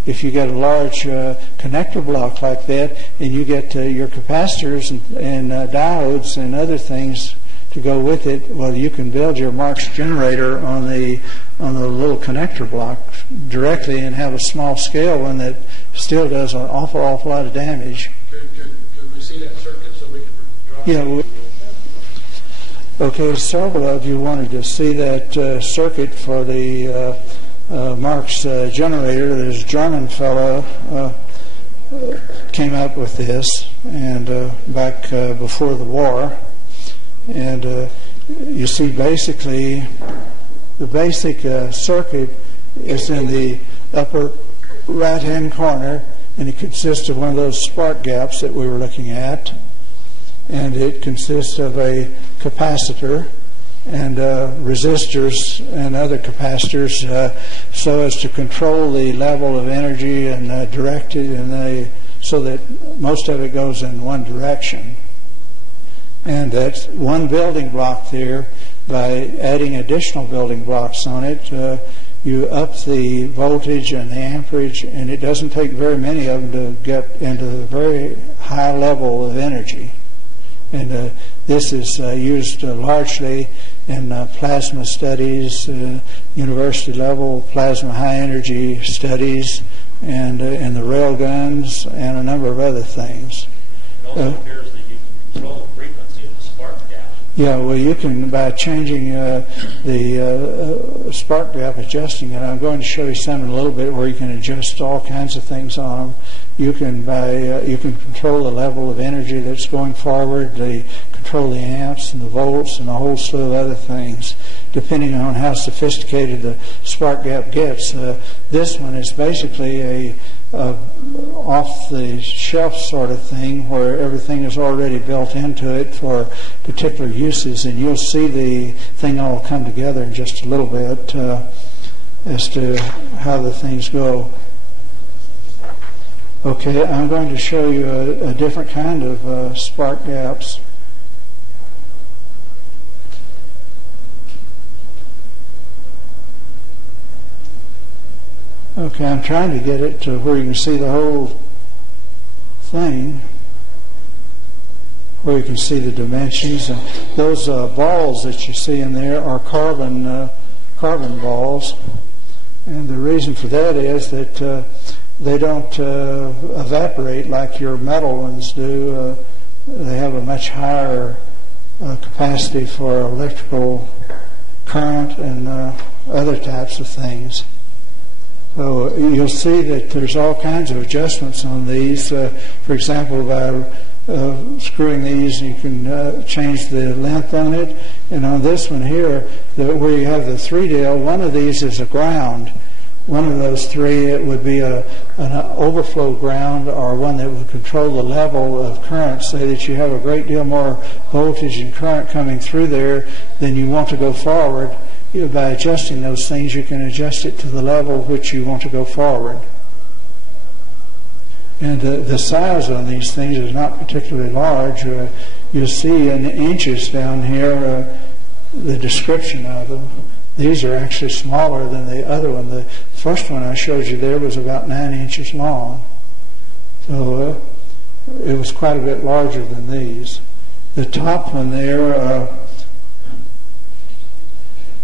If you get a large connector block like that, and you get your capacitors and diodes and other things to go with it, well, you can build your Marx generator on the little connector block directly and have a small scale one that still does an awful lot of damage. Could we see that circuit so we could draw? Yeah. Okay, several of you wanted to see that circuit for the Marx generator. There's a German fellow came up with this, and back before the war. And you see, basically, the basic circuit is in the upper right-hand corner, and it consists of one of those spark gaps that we were looking at. And it consists of a capacitor and resistors and other capacitors so as to control the level of energy and direct it so that most of it goes in one direction. And that's one building block there. By adding additional building blocks on it, you up the voltage and the amperage, and it doesn't take very many of them to get into a very high level of energy. And this is used largely in plasma studies, university level plasma high energy studies, and in the rail guns, and a number of other things. It also appears that you can control the frequency of the spark gap. Yeah, well, you can, by changing the spark gap, adjusting it. I'm going to show you some in a little bit where you can adjust all kinds of things on them. You can control the level of energy that's going forward, control the amps and the volts and a whole slew of other things, depending on how sophisticated the spark gap gets. This one is basically a off-the-shelf sort of thing where everything is already built into it for particular uses, and you'll see the thing all come together in just a little bit as to how the things go. Okay, I'm going to show you a different kind of spark gaps. Okay, I'm trying to get it to where you can see the whole thing, where you can see the dimensions. And those balls that you see in there are carbon balls, and the reason for that is that they don't evaporate like your metal ones do. They have a much higher capacity for electrical current and other types of things. So you'll see that there's all kinds of adjustments on these. For example, by screwing these, you can change the length on it. And on this one here, where you have the 3-deal, one of these is a ground. One of those three, it would be an overflow ground, or one that would control the level of current, so that you have a great deal more voltage and current coming through there than you want to go forward. By adjusting those things, you can adjust it to the level which you want to go forward. And the size on these things is not particularly large. You'll see in inches down here the description of them. These are actually smaller than the other one. The first one I showed you there was about 9 inches long. So it was quite a bit larger than these. The top one there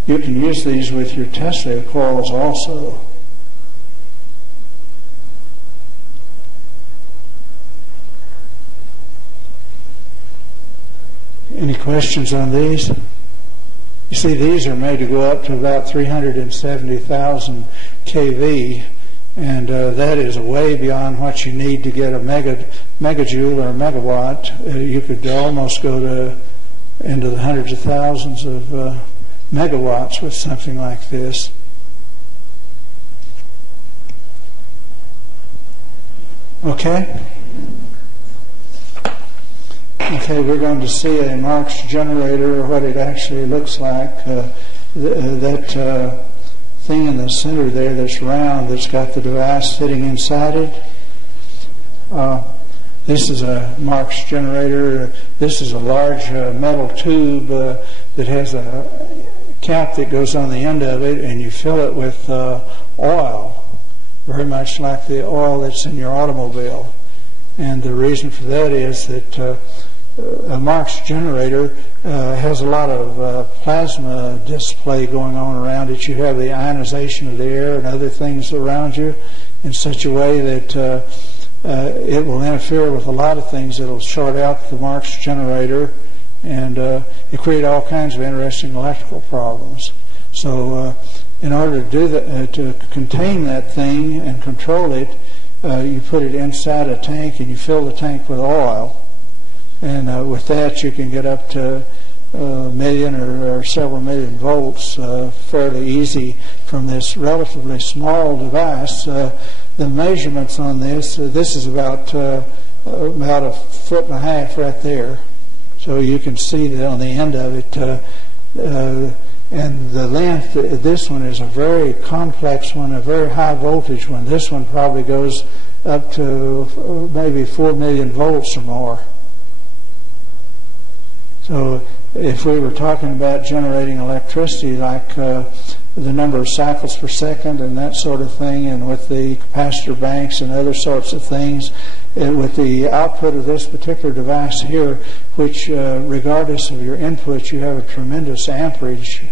You can use these with your Tesla coils also. Any questions on these? You see, these are made to go up to about 370,000 kV, and that is way beyond what you need to get a megajoule or a megawatt. You could almost go into the hundreds of thousands of megawatts with something like this. Okay? Okay, we're going to see a Marx generator, or what it actually looks like. That thing in the center there that's round, that's got the device sitting inside it. This is a Marx generator. This is a large metal tube that has a cap that goes on the end of it, and you fill it with oil, very much like the oil that's in your automobile. And the reason for that is that a Marx generator has a lot of plasma display going on around it. You have the ionization of the air and other things around you in such a way that it will interfere with a lot of things. It'll short out the Marx generator, and it create all kinds of interesting electrical problems. So in order to do that, to contain that thing and control it, you put it inside a tank and you fill the tank with oil. And with that, you can get up to a million or several million volts fairly easy from this relatively small device. The measurements on this is about a foot and a half right there. So you can see that on the end of it. And the length, this one is a very complex one, a very high voltage one. This one probably goes up to maybe 4 million volts or more. So if we were talking about generating electricity, like the number of cycles per second and that sort of thing, and with the capacitor banks and other sorts of things, with the output of this particular device here, which regardless of your input, you have a tremendous amperage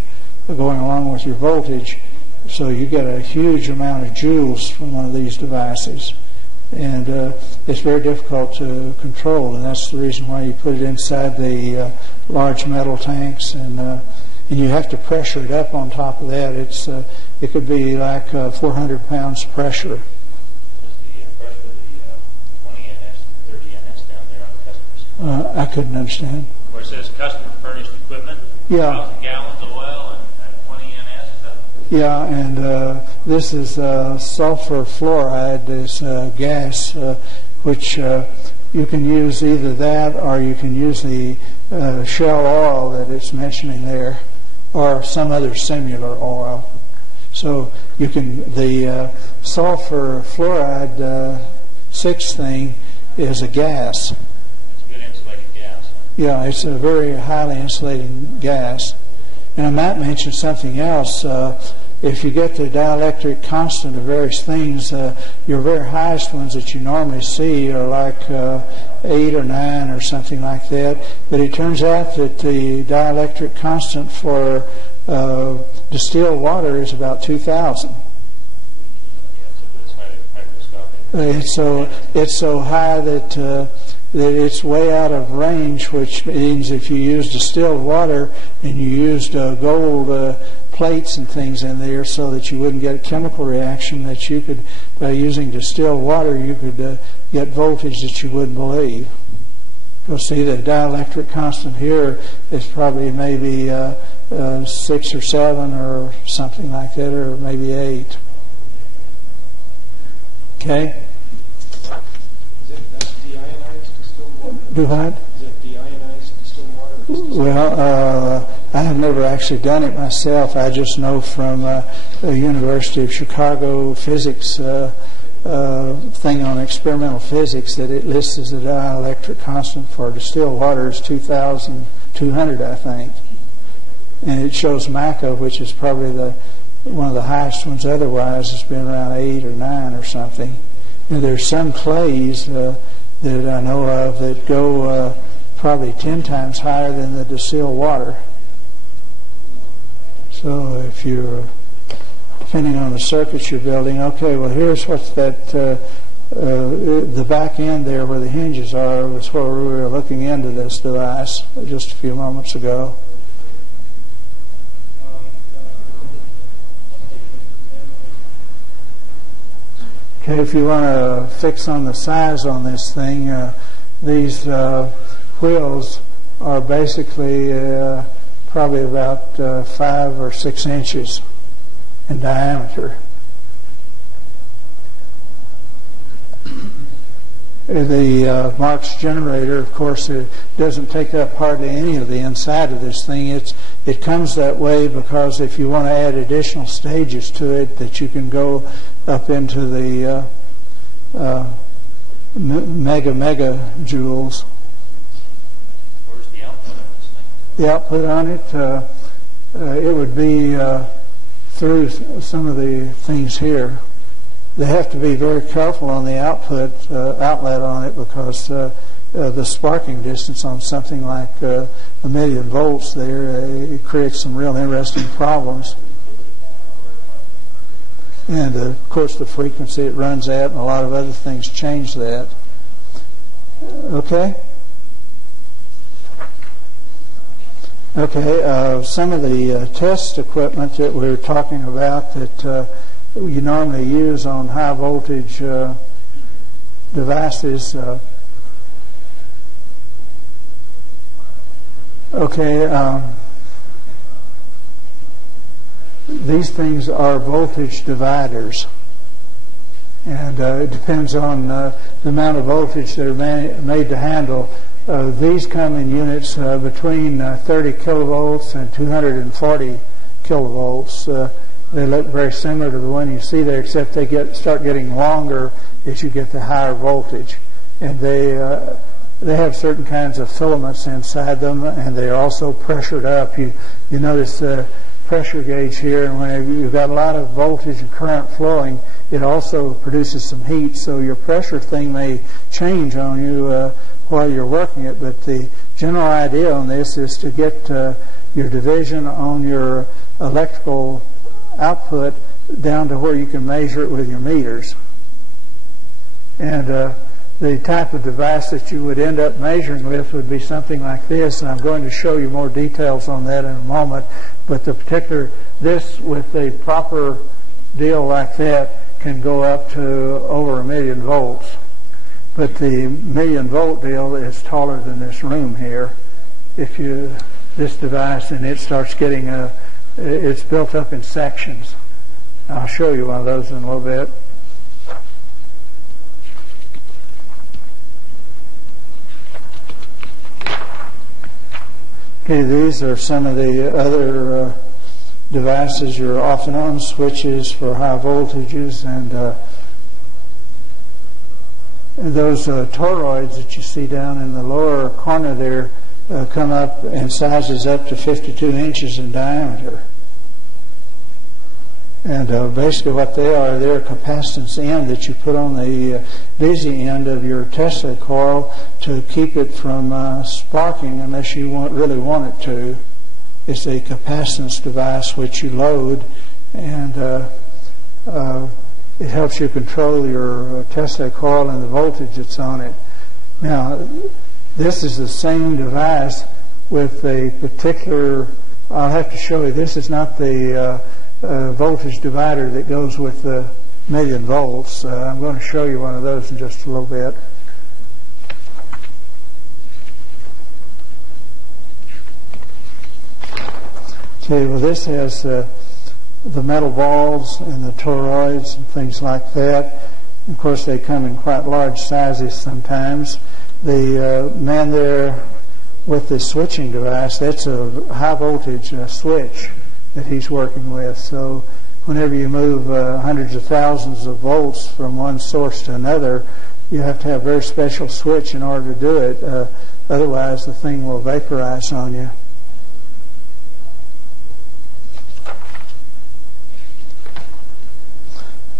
going along with your voltage, so you get a huge amount of joules from one of these devices. And it's very difficult to control, and that's the reason why you put it inside the large metal tanks, and you have to pressure it up on top of that. It could be like 400 pounds pressure. I couldn't understand. Where it says customer furnished equipment, yeah. 1,000 gallons of oil and 20 NS. Yeah, and this is sulfur fluoride, this gas, which you can use either that or you can use the shell oil that it's mentioning there, or some other similar oil. So you can, the sulfur fluoride 6 thing is a gas. It's a good insulating gas. Yeah, it's a very highly insulating gas. And I might mention something else. If you get the dielectric constant of various things, your very highest ones that you normally see are like 8 or 9 or something like that. But it turns out that the dielectric constant for distilled water is about 2,000. It's so high that it's way out of range, which means if you use distilled water and you used gold plates and things in there so that you wouldn't get a chemical reaction, that you could, by using distilled water, you could get voltage that you wouldn't believe. You'll see the dielectric constant here is probably maybe 6 or 7 or something like that, or maybe 8. Okay? Is it deionized distilled water? Do what? Is it deionized distilled water? Well, I have never actually done it myself. I just know from the University of Chicago physics thing on experimental physics that it lists as a dielectric constant for distilled water is 2,200, I think. And it shows MACA, which is probably one of the highest ones. Otherwise, it's been around 8 or 9 or something. And there's some clays that I know of that go probably 10 times higher than the distilled water. So if you're, depending on the circuits you're building, okay, well here's what's that, the back end there where the hinges are was where we were looking into this device just a few moments ago. Okay, if you want to fix on the size on this thing, these wheels are basically probably about 5 or 6 inches in diameter. The Marx generator, of course, it doesn't take up hardly any of the inside of this thing. It comes that way because if you want to add additional stages to it, that you can go up into the mega joules. Where's the output of this thing? The output on it, it would be through some of the things here. They have to be very careful on the outlet on it because the sparking distance on something like 1,000,000 volts there, it creates some real interesting problems. And of course the frequency it runs at and a lot of other things change that. Okay? Okay, some of the test equipment that we were talking about that you normally use on high voltage devices. These things are voltage dividers, and it depends on the amount of voltage they're made to handle. These come in units between 30 kilovolts and 240 kilovolts. They look very similar to the one you see there, except they start getting longer as you get the higher voltage. And they have certain kinds of filaments inside them, and they are also pressured up. You notice the pressure gauge here, and when you've got a lot of voltage and current flowing, it also produces some heat, so your pressure thing may change on you while you're working it. But the general idea on this is to get your division on your electrical output down to where you can measure it with your meters. And the type of device that you would end up measuring with would be something like this, and I'm going to show you more details on that in a moment. But this with a proper deal like that can go up to over 1,000,000 volts. But the 1,000,000 volt deal is taller than this room here. This device, and it starts getting it's built up in sections. I'll show you one of those in a little bit. Okay, these are some of the other devices, your off-and-on switches for high voltages, and those toroids that you see down in the lower corner there come up in sizes up to 52 inches in diameter. And basically what they are, they're a capacitance end that you put on the busy end of your Tesla coil to keep it from sparking unless you really want it to. It's a capacitance device which you load, and it helps you control your Tesla coil and the voltage that's on it. Now, this is the same device with a particular, I'll have to show you, this is not the voltage divider that goes with the 1,000,000 volts. I'm going to show you one of those in just a little bit. Okay, well this has the metal balls and the toroids and things like that. Of course, they come in quite large sizes sometimes. The man there with the switching device, that's a high voltage switch that he's working with. So whenever you move hundreds of thousands of volts from one source to another, you have to have a very special switch in order to do it. Otherwise, the thing will vaporize on you.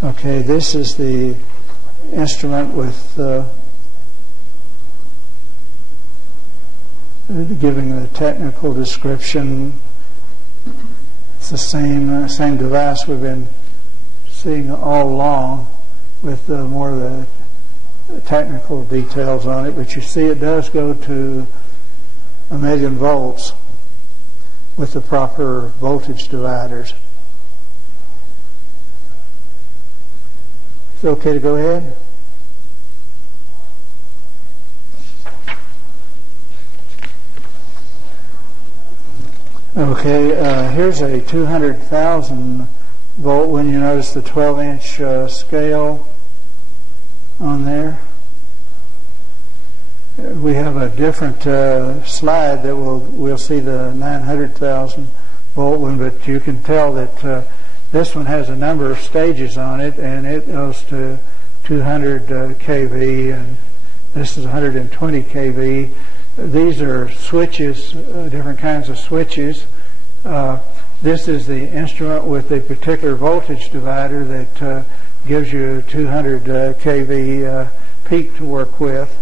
Okay, this is the instrument with giving the technical description. It's the same device we've been seeing all along, with more of the technical details on it. But you see, it does go to 1,000,000 volts with the proper voltage dividers. Is it okay to go ahead? Okay, here's a 200,000 volt one. You notice the 12-inch scale on there. We have a different slide that we'll see the 900,000 volt one, but you can tell that this one has a number of stages on it, and it goes to 200 kV, and this is 120 kV. These are switches, different kinds of switches. This is the instrument with a particular voltage divider that gives you 200 kV peak to work with.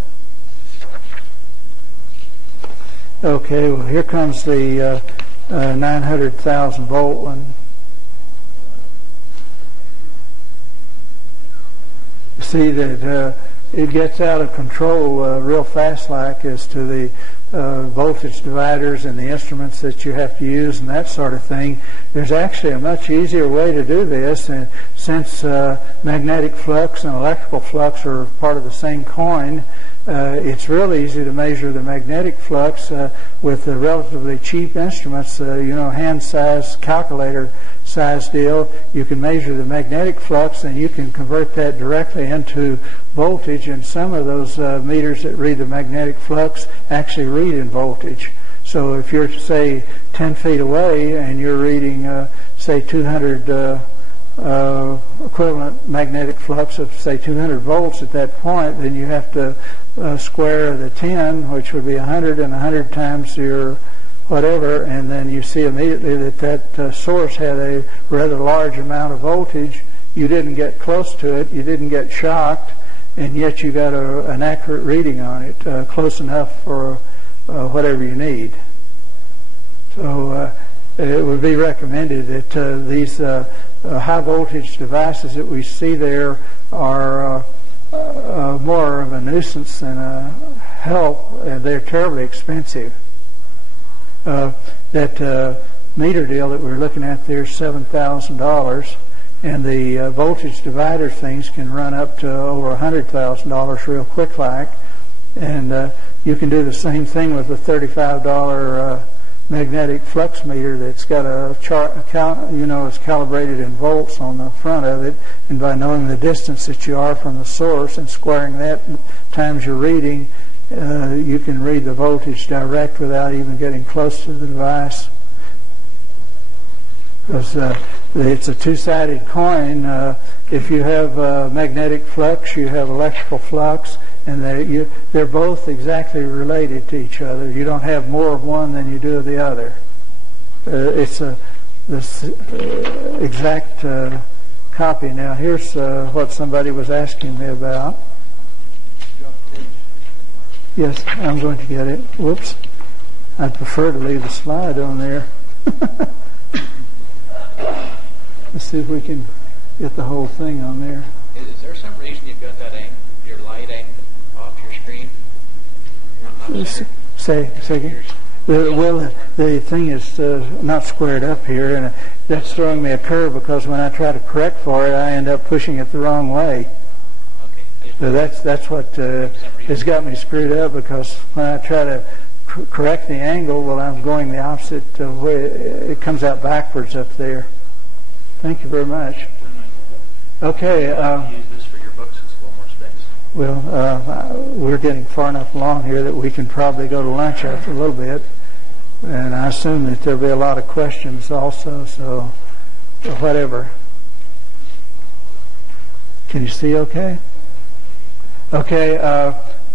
Okay, well, here comes the 900,000 volt one. You see that it gets out of control real fast, like, as to the voltage dividers and the instruments that you have to use and that sort of thing. There's actually a much easier way to do this, and since magnetic flux and electrical flux are part of the same coin, it's real easy to measure the magnetic flux with the relatively cheap instruments, hand-sized calculator size deal. You can measure the magnetic flux, and you can convert that directly into voltage, and some of those meters that read the magnetic flux actually read in voltage. So if you're, say, 10 feet away and you're reading, say, 200 equivalent magnetic flux of, say, 200 volts at that point, then you have to square the 10, which would be 100, and 100 times your whatever, and then you see immediately that source had a rather large amount of voltage. You didn't get close to it, you didn't get shocked, and yet you got an accurate reading on it, close enough for whatever you need. So it would be recommended that these high voltage devices that we see there are more of a nuisance than a help, and they're terribly expensive. That meter deal that we're looking at there is $7,000, and the voltage divider things can run up to over $100,000 real quick like, and you can do the same thing with a $35 magnetic flux meter that's got a chart, it's calibrated in volts on the front of it, and by knowing the distance that you are from the source and squaring that times your reading, you can read the voltage direct without even getting close to the device. Because it's a two-sided coin. If you have magnetic flux, you have electrical flux, and they're both exactly related to each other. You don't have more of one than you do of the other. It's this exact copy. Now, here's what somebody was asking me about. Yes, I'm going to get it. Whoops. I'd prefer to leave the slide on there. Let's see if we can get the whole thing on there. Is there some reason you've got that your light angled off your screen? Say again? Well, the thing is not squared up here, and that's throwing me a curve, because when I try to correct for it, I end up pushing it the wrong way. So that's what has got me screwed up, because when I try to correct the angle, well, I'm going the opposite way. It comes out backwards up there. Thank you very much. Okay. Use this for your books. It's a little more space. Well, we're getting far enough along here that we can probably go to lunch after a little bit, and I assume that there'll be a lot of questions also. So, whatever. Can you see? Okay. Okay,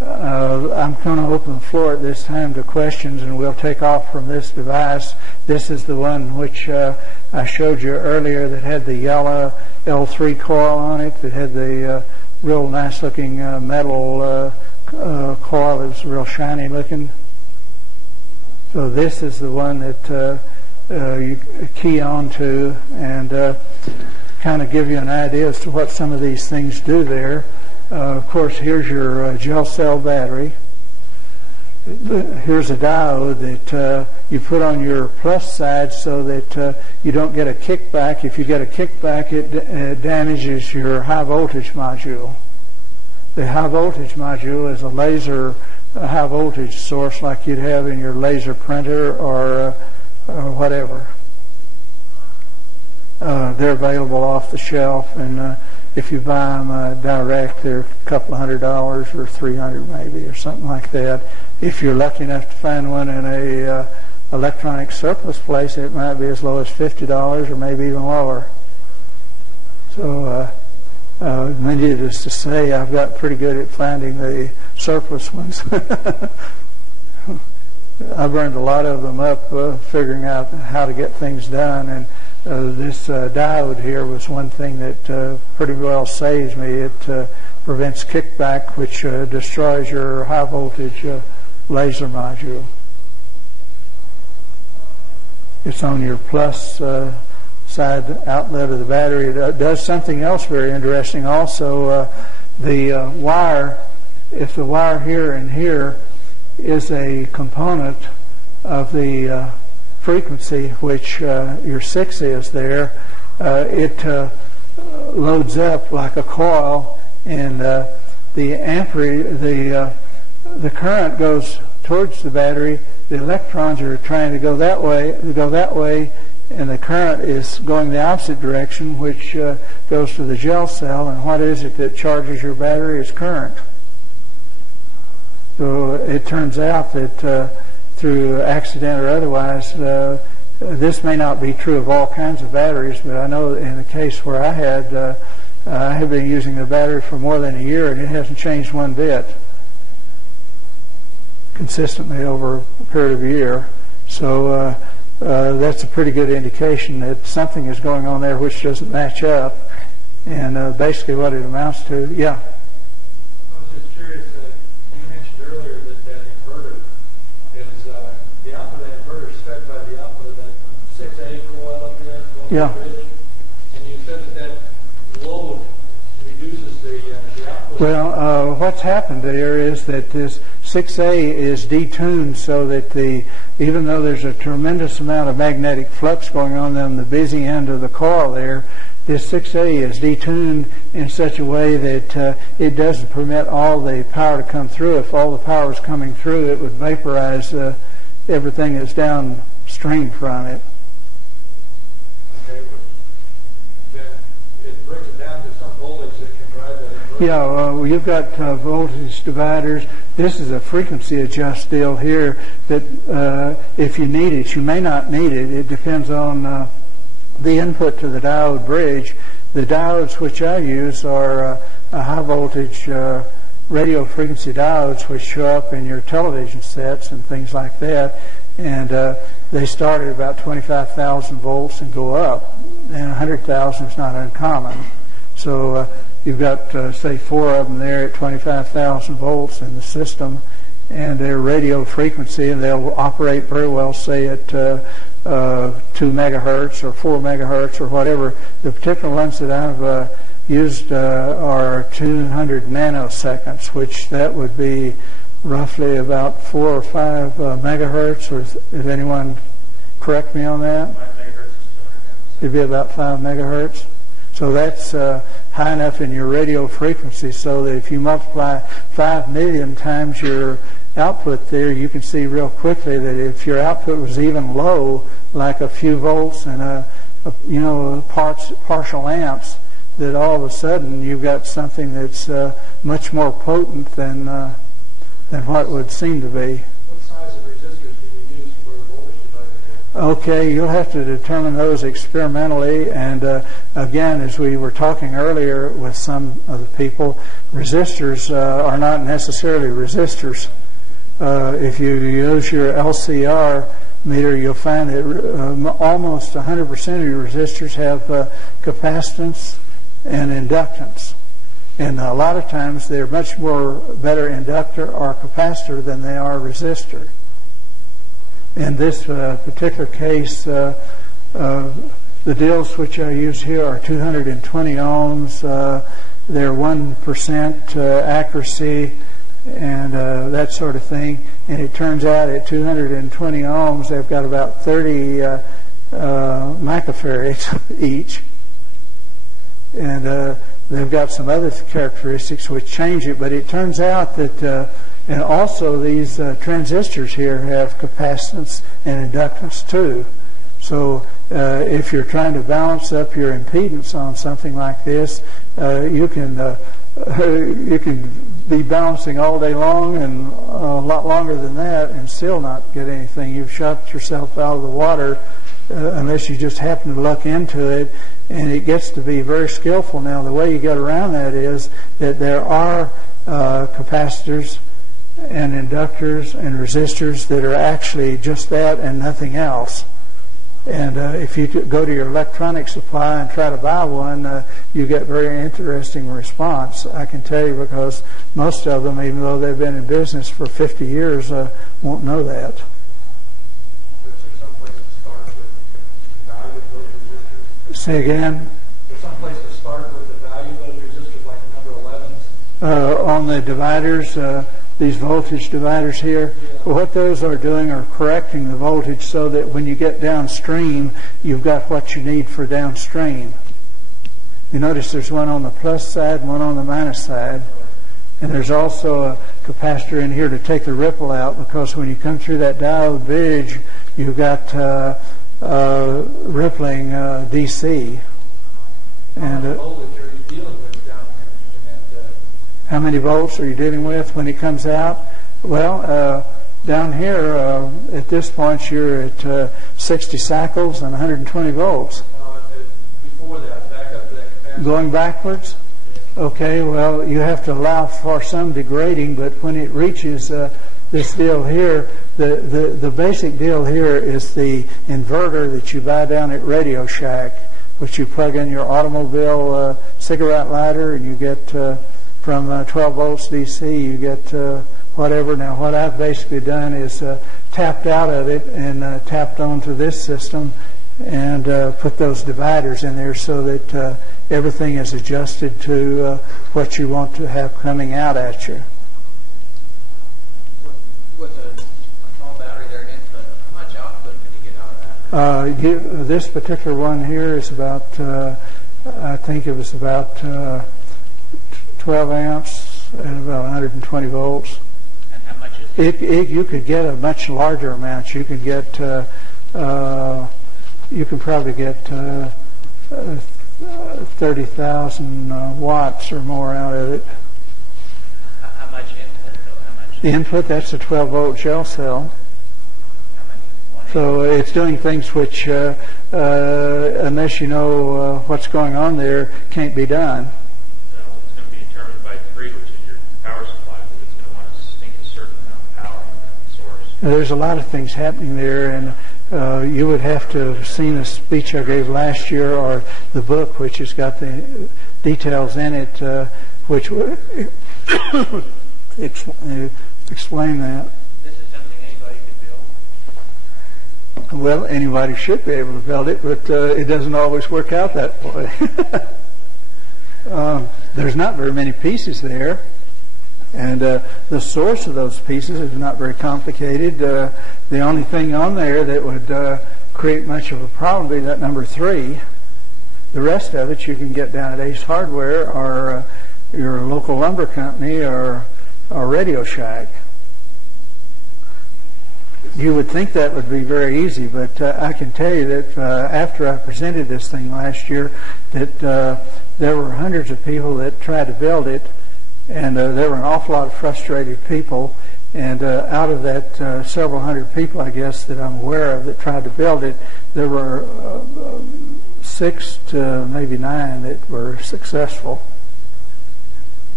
I'm going to open the floor at this time to questions, and we'll take off from this device. This is the one which I showed you earlier that had the yellow L3 coil on it, that had the real nice looking metal coil that was real shiny looking. So this is the one that you key on to and kind of give you an idea as to what some of these things do there. Of course, here's your gel cell battery. Here's a diode that you put on your plus side so that you don't get a kickback. If you get a kickback, it damages your high voltage module. The high voltage module is a laser high voltage source like you'd have in your laser printer or whatever. They're available off the shelf, and if you buy them direct, they're a couple of $100 or $300 maybe or something like that. If you're lucky enough to find one in a electronic surplus place, it might be as low as $50 or maybe even lower. So needless to say, I've got pretty good at finding the surplus ones. I burned a lot of them up figuring out how to get things done, and this diode here was one thing that pretty well saves me. It prevents kickback, which destroys your high voltage laser module. It's on your plus side outlet of the battery. It does something else very interesting also. The wire, if the wire here and here is a component of the frequency, which your 6 is there, it loads up like a coil, and the current goes towards the battery. The electrons are trying to go that way, and the current is going the opposite direction, which goes to the gel cell. And what is it that charges your battery? Is current. So it turns out that through accident or otherwise, this may not be true of all kinds of batteries, but I know in the case where I have been using the battery for more than a year, and it hasn't changed one bit consistently over a period of a year. So that's a pretty good indication that something is going on there which doesn't match up. And basically what it amounts to, yeah. I was just curious, you mentioned earlier that inverter is the output of that inverter is fed by the output of that 6A coil up there going Yeah. to the bridge. And you said that load reduces the output. Well, what's happened there is that this 6A is detuned so that even though there's a tremendous amount of magnetic flux going on the busy end of the coil there, this 6A is detuned in such a way that it doesn't permit all the power to come through. If all the power is coming through, it would vaporize everything that's downstream from it. Okay, but then it brings it down to some voltage that can drive that inverter. Yeah, you've got voltage dividers. This is a frequency adjust deal here that if you need it, you may not need it. It depends on the input to the diode bridge. The diodes which I use are high voltage radio frequency diodes which show up in your television sets and things like that. And they start at about 25,000 volts and go up. And 100,000 is not uncommon. So you've got, say, 4 of them there at 25,000 volts in the system, and they're radio frequency, and they'll operate very well, say, at 2 megahertz or 4 megahertz or whatever. The particular ones that I've used are 200 nanoseconds, which that would be roughly about 4 or 5 megahertz. Or is anyone correct me on that? 5 megahertz. It'd be about 5 megahertz. So that's high enough in your radio frequency so that if you multiply 5 million times your output there, you can see real quickly that if your output was even low, like a few volts and partial amps, that all of a sudden you've got something that's much more potent than what it would seem to be. What size of resistors do you use for a voltage divider? Okay, you'll have to determine those experimentally, and again, as we were talking earlier with some of the people, resistors are not necessarily resistors. If you use your LCR meter, you'll find that almost 100% of your resistors have capacitance and inductance. And a lot of times they're much more better inductor or capacitor than they are resistor. In this particular case, the deals which I use here are 220 ohms. They're 1% accuracy and that sort of thing. And it turns out at 220 ohms, they've got about 30 microfarads each. And they've got some other characteristics which change it, but it turns out that, and also these transistors here have capacitance and inductance too. So if you're trying to balance up your impedance on something like this, you can be balancing all day long and a lot longer than that and still not get anything. You've shot yourself out of the water unless you just happen to luck into it, and it gets to be very skillful. Now, the way you get around that is that there are capacitors and inductors and resistors that are actually just that and nothing else. And if you go to your electronic supply and try to buy one, you get very interesting response. I can tell you, because most of them, even though they've been in business for 50 years, won't know that. Is there some place to start with the value of those resistors? Say again? Is there some place to start with the value of those resistors, like the number 11s? On the dividers, these voltage dividers here, what those are doing are correcting the voltage so that when you get downstream, you've got what you need for downstream. You notice there's one on the plus side and one on the minus side. And there's also a capacitor in here to take the ripple out, because when you come through that diode bridge, you've got rippling DC. And Voltage are you dealing with down here in that? how many volts are you dealing with when it comes out? Well, down here at this point you're at 60 cycles and 120 volts. Before that, back up to that capacitor. Going backwards? Okay, well, you have to allow for some degrading, but when it reaches this deal here, the basic deal here is the inverter that you buy down at Radio Shack, which you plug in your automobile cigarette lighter, and you get from 12 volts DC, you get whatever. Now, what I've basically done is tapped out of it and tapped onto this system and put those dividers in there so that everything is adjusted to what you want to have coming out at you. With a small battery there, an input, how much output can you get out of that? This particular one here is about, I think it was about 12 amps and about 120 volts. And how much is it? You could get a much larger amount. You could get, you can probably get 30,000 watts or more out of it. How much input, though? How much? The input, that's a 12-volt gel cell. How many? So it's doing things which, unless you know what's going on there, can't be done. So it's going to be determined by degree, which is your power supply, but it's going to want to sink a certain amount of power in that source. There's a lot of things happening there, and you would have to have seen the speech I gave last year, or the book, which has got the details in it, which would explain that. This is something anybody could build? Well, anybody should be able to build it, but it doesn't always work out that way. There's not very many pieces there, and the source of those pieces is not very complicated. The only thing on there that would create much of a problem would be that number 3. The rest of it you can get down at Ace Hardware or your local lumber company or Radio Shack. You would think that would be very easy, but I can tell you that after I presented this thing last year, that there were hundreds of people that tried to build it, and there were an awful lot of frustrated people. And out of that several hundred people, I guess, that I'm aware of that tried to build it, there were 6 to maybe 9 that were successful.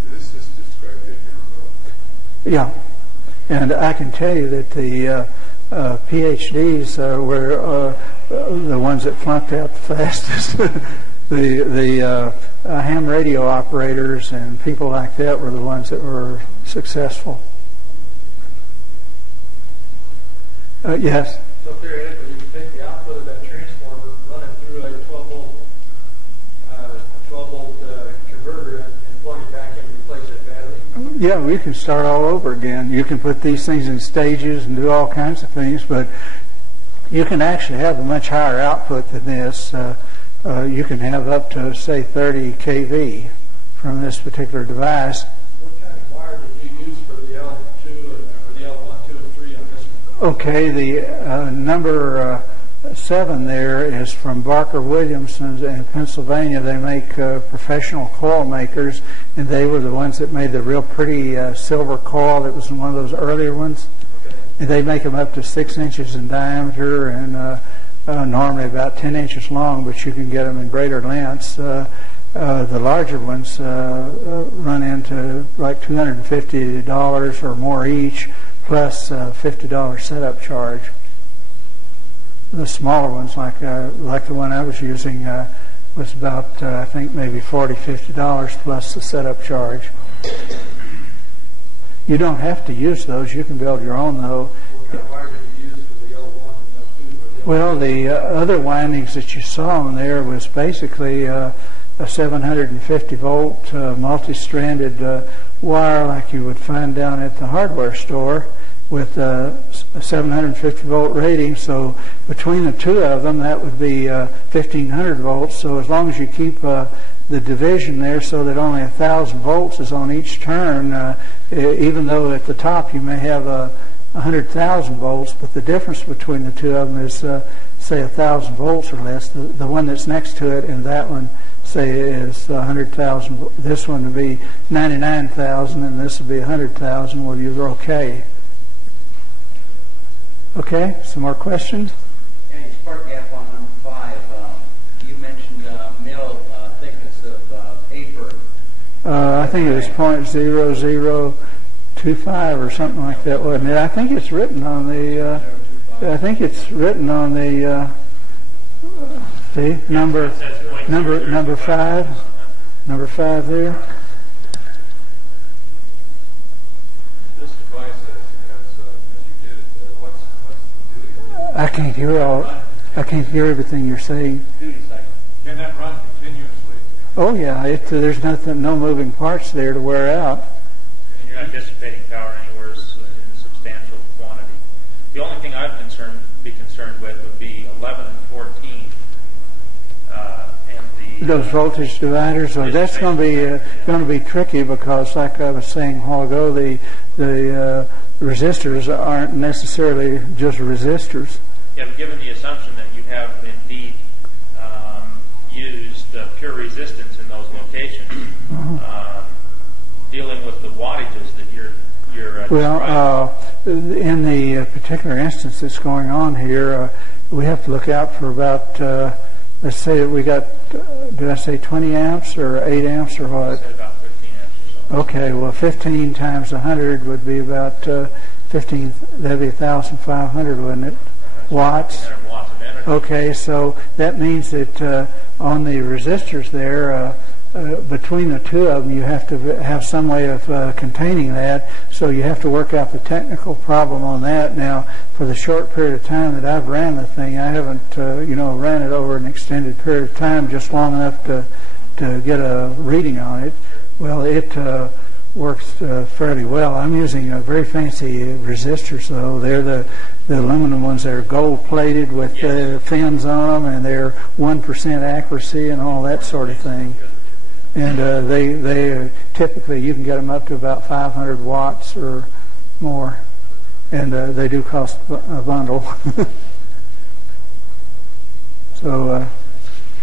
This is described in your book. Yeah. And I can tell you that the PhDs were the ones that flunked out the fastest. the ham radio operators and people like that were the ones that were successful. Yes. So theoretically, you can take the output of that transformer, run it through a 12-volt converter, and plug it back in and replace that battery. Yeah, we can start all over again. You can put these things in stages and do all kinds of things, but you can actually have a much higher output than this. You can have up to, say, 30 kV from this particular device. What kind of wire did you use for the L2 or the L1, 2, and 3 on this one? Okay, the number 7 there is from Barker Williamson's in Pennsylvania. They make professional coil makers, and they were the ones that made the real pretty silver coil. It was one of those earlier ones. Okay. And they make them up to 6 inches in diameter and normally about 10 inches long, but you can get them in greater lengths. The larger ones run into like $250 or more each, plus $50 setup charge. The smaller ones, like the one I was using, was about I think maybe $40, $50 plus the setup charge. You don't have to use those. You can build your own, though. What kind of wire did you use for the L1 and L2? Well, the other windings that you saw on there was basically a 750 volt multi-stranded wire like you would find down at the hardware store with a 750 volt rating. So between the two of them, that would be 1500 volts. So as long as you keep the division there so that only 1000 volts is on each turn, even though at the top you may have 100,000 volts, but the difference between the two of them is say 1000 volts or less. The one that's next to it and that one, say, is 100,000. This one would be 99,000 and this would be 100,000. Well, you're okay. Okay, some more questions? Yeah, you spark gap on number 5. You mentioned mil thickness of paper. I think it was .0025 or something like that, wasn't it? I think it's written on the. See, number 5. Number 5 there. This device as you did it, what's the duty? I can't hear everything you're saying. Duty cycle. Can that run continuously? Oh yeah, there's no moving parts there to wear out. And you're not dissipating power anywhere in substantial quantity. The only thing I'd be concerned with would be 11 and 14. Those voltage dividers, that's going to be tricky because, like I was saying a while ago, the resistors aren't necessarily just resistors. Yeah, but given the assumption that you have indeed used pure resistance in those locations, dealing with the wattages that you're well, in the particular instance that's going on here, we have to look out for about. Let's say that we got, did I say 20 amps or 8 amps or what? I said about 15 amps or so. Okay, well 15 times 100 would be about 15, that'd be 1,500, wouldn't it? Watts. 1,500 watts of energy. Okay, so that means that on the resistors there, between the two of them, you have to have some way of containing that. So you have to work out the technical problem on that. Now, for the short period of time that I've ran the thing, I haven't, ran it over an extended period of time, just long enough to get a reading on it. Well, it works fairly well. I'm using very fancy resistors, though. They're the aluminum ones that are gold-plated with fins on them, and they're 1% accuracy and all that sort of thing. And they typically, you can get them up to about 500 watts or more, and they do cost a bundle. So.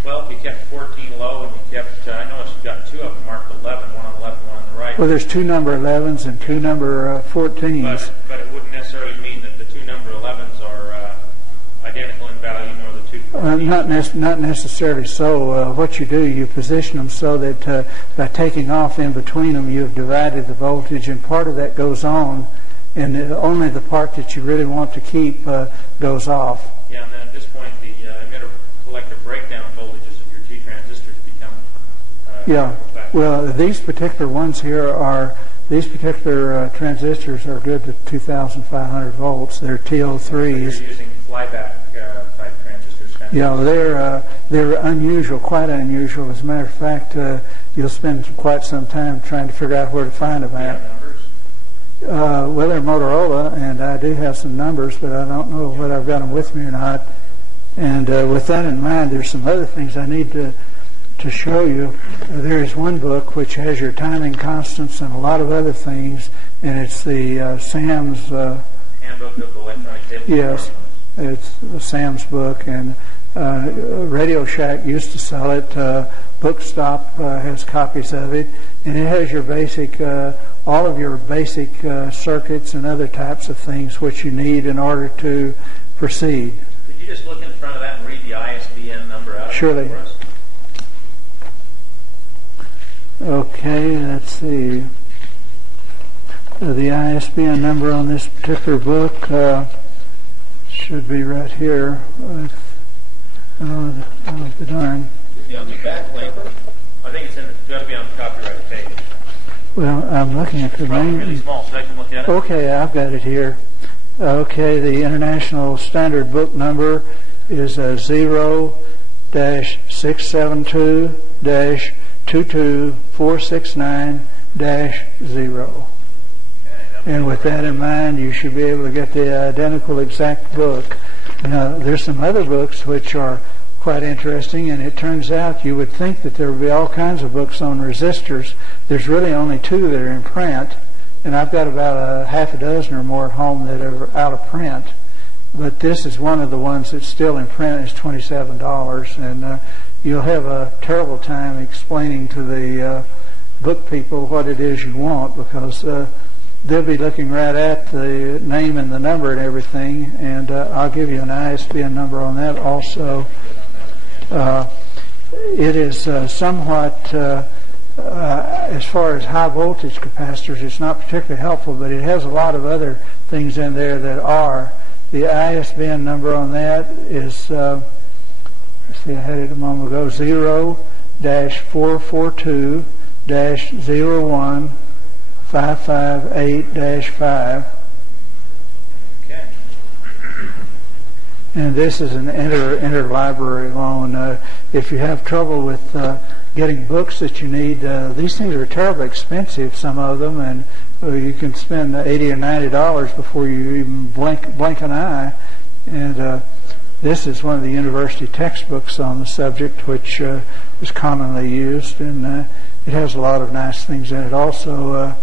Well, if you kept 14 low and you kept, I noticed you got two of them marked 11, one on the left and one on the right. Well, there's two number 11s and two number 14s. But it wouldn't necessarily mean that the two number 11s are identical in value, nor the two 14s. Not necessarily so. What you do, you position them so that by taking off in between them, you've divided the voltage, and part of that goes on, and only the part that you really want to keep goes off. Yeah, and then at this point, the emitter collector breakdown voltages of your T transistors become Well, these particular ones here these particular transistors are good to 2,500 volts. They're TO3s. You're using flyback type transistors. Kind of Yeah, they're unusual, quite unusual. As a matter of fact, you'll spend quite some time trying to figure out where to find them at. numbers. Well, they're Motorola, and I do have some numbers, but I don't know whether I've got them with me or not. And with that in mind, there's some other things I need to show you. There is one book which has your timing constants and a lot of other things, and it's the Sam's. Handbook of Electronic Table. Yes, it's the Sam's book, and Radio Shack used to sell it. Bookstop has copies of it, and it has your basic, all of your basic circuits and other types of things which you need in order to proceed. Could you just look in front of that and read the ISBN number out? Surely. For us? Okay, let's see. The ISBN number on this particular book should be right here. Oh, the darn. Yeah, on the back label. I think it's got to be on the copyright page. Well, I'm looking at the Probably really name. small, so I can look at it. Okay, I've got it here. Okay, the International Standard Book number is 0-672-22469-0. And with that in mind, you should be able to get the identical exact book. Now, there's some other books which are quite interesting, and it turns out you would think that there would be all kinds of books on resistors. There's really only 2 that are in print, and I've got about a half a dozen or more at home that are out of print. But this is one of the ones that's still in print. It's $27, and you'll have a terrible time explaining to the book people what it is you want, because they'll be looking right at the name and the number and everything, and I'll give you an ISBN number on that also. It is somewhat, as far as high voltage capacitors, it's not particularly helpful, but it has a lot of other things in there that are. The ISBN number on that is, let's see, I had it a moment ago, 0-442-01-558-5. Okay. And this is an interlibrary loan. If you have trouble with getting books that you need, these things are terribly expensive, some of them, and you can spend $80 or $90 before you even blink an eye. And this is one of the university textbooks on the subject, which is commonly used, and it has a lot of nice things in it also.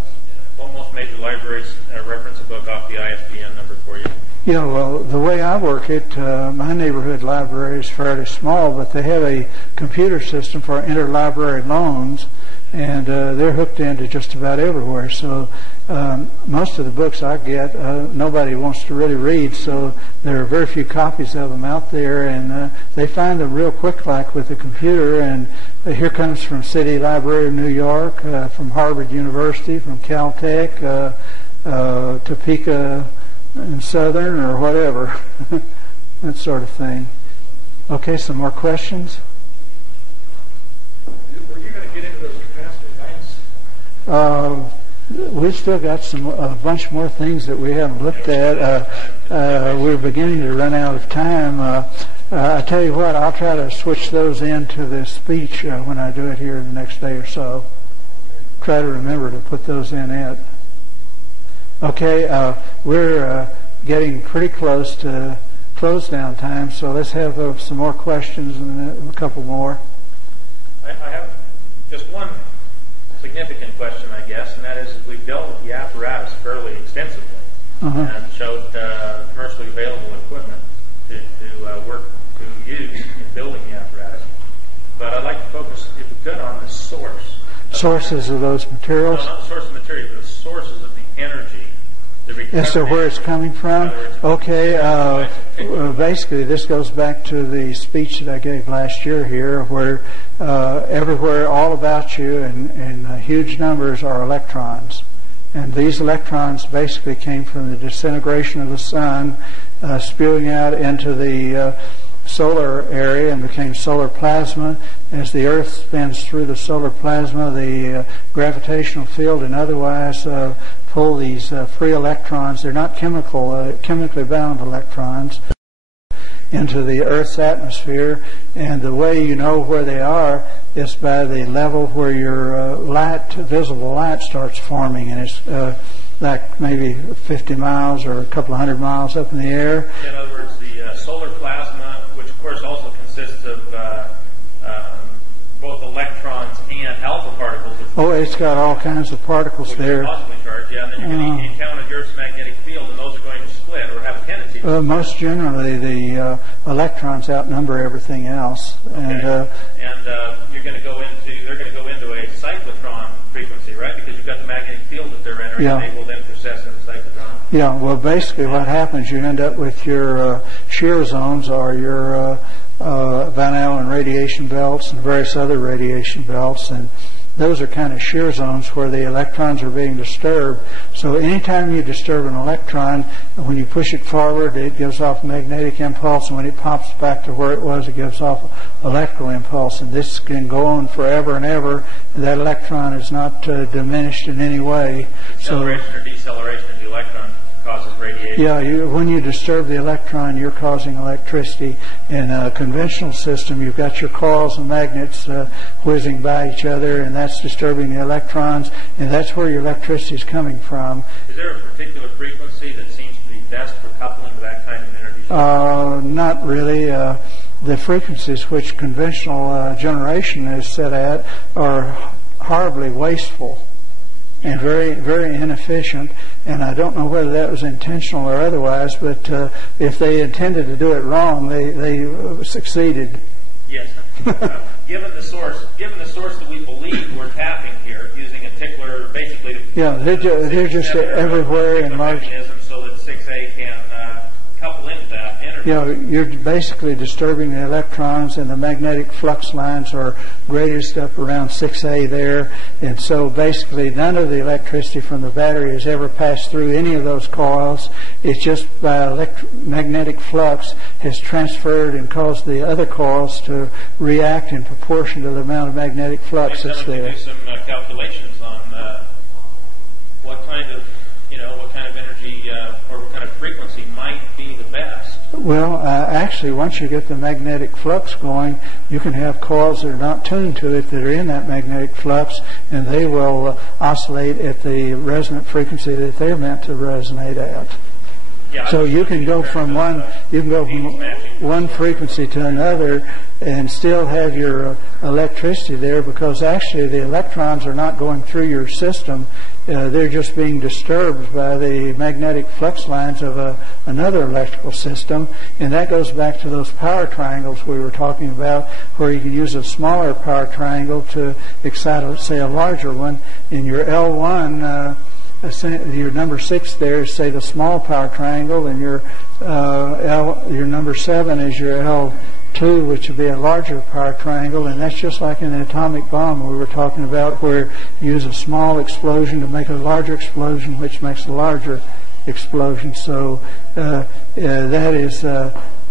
Most major libraries reference a book off the ISBN number for you. Yeah, well, the way I work it, my neighborhood library is fairly small, but they have a computer system for interlibrary loans, and they're hooked into just about everywhere. So most of the books I get, nobody wants to really read, so there are very few copies of them out there, and they find them real quick, like with the computer. And here comes from City Library of New York, from Harvard University, from Caltech, Topeka and Southern, or whatever, that sort of thing. Okay, some more questions? Were you going to get into those capacitor banks? We've still got a bunch more things that we haven't looked at. We're beginning to run out of time. I tell you what, I'll try to switch those into the speech when I do it here the next day or so. Try to remember to put those in it. Okay, we're getting pretty close to close down time, so let's have some more questions and a couple more. I have just one significant question, I guess, and that is we've dealt with the apparatus fairly extensively and showed commercially available equipment to work to use in building the apparatus. But I'd like to focus, if we could, on the source. Sources of those materials? No, not the source of material, but the sources of the energy. As to where it's coming from? Okay, basically this goes back to the speech that I gave last year here, where everywhere all about you in huge numbers are electrons. And these electrons basically came from the disintegration of the sun, spewing out into the solar area and became solar plasma. As the Earth spins through the solar plasma, the gravitational field and otherwise pull these free electrons. They're not chemically bound electrons. into the Earth's atmosphere. And the way you know where they are is by the level where your visible light starts forming, and it's like maybe 50 miles or a couple of hundred miles up in the air. In other words, the solar plasma, which of course also consists of both electrons and alpha particles. Oh, it's got all kinds of particles there. Positively charged, yeah, and then you're going to encounter the Earth's magnetic field, and those are going to split or have a tendency to split. Most generally, the electrons outnumber everything else, and they're going to go into a cyclotron frequency, right? Because you've got the magnetic field that they're entering, and they will then process in the cyclotron. Yeah, well, basically what happens, you end up with your shear zones or your Van Allen radiation belts and various other radiation belts, and those are kind of shear zones where the electrons are being disturbed. So anytime you disturb an electron, when you push it forward, it gives off a magnetic impulse, and when it pops back to where it was, it gives off electrical impulse. And this can go on forever and ever. That electron is not diminished in any way. Acceleration or deceleration of the electron causes radiation. Yeah, when you disturb the electron, you're causing electricity. In a conventional system, you've got your coils and magnets whizzing by each other, and that's disturbing the electrons, and that's where your electricity is coming from. Is there a particular frequency that seems to be best for coupling with that kind of energy? Not really. The frequencies which conventional generation is set at are horribly wasteful and very, very inefficient. And I don't know whether that was intentional or otherwise, but if they intended to do it wrong, they succeeded. Yes. Given the source that we believe we're tapping here, using a tickler, basically. Yeah, they're just everywhere in large. Mechanism so that 6A can couple into that energy. You know, you're basically disturbing the electrons, and the magnetic flux lines are greatest up around 6A there, and so basically none of the electricity from the battery has ever passed through any of those coils. It's just by magnetic flux has transferred and caused the other coils to react in proportion to the amount of magnetic flux that's there. Do some calculations on what kind of energy or what kind of frequency might be the best. Well, actually, once you get the magnetic flux going, you can have coils that are not tuned to it that are in that magnetic flux, and they will oscillate at the resonant frequency that they're meant to resonate at. Yeah, so you can go from one frequency to another and still have your electricity there, because actually the electrons are not going through your system. They're just being disturbed by the magnetic flux lines of another electrical system, and that goes back to those power triangles we were talking about, where you can use a smaller power triangle to excite, let's say, a larger one. In your L1, your number 6 there is, say, the small power triangle, and your number 7 is your L2, which would be a larger power triangle, and that's just like in an atomic bomb we were talking about, where you use a small explosion to make a larger explosion, which makes a larger explosion. So that is,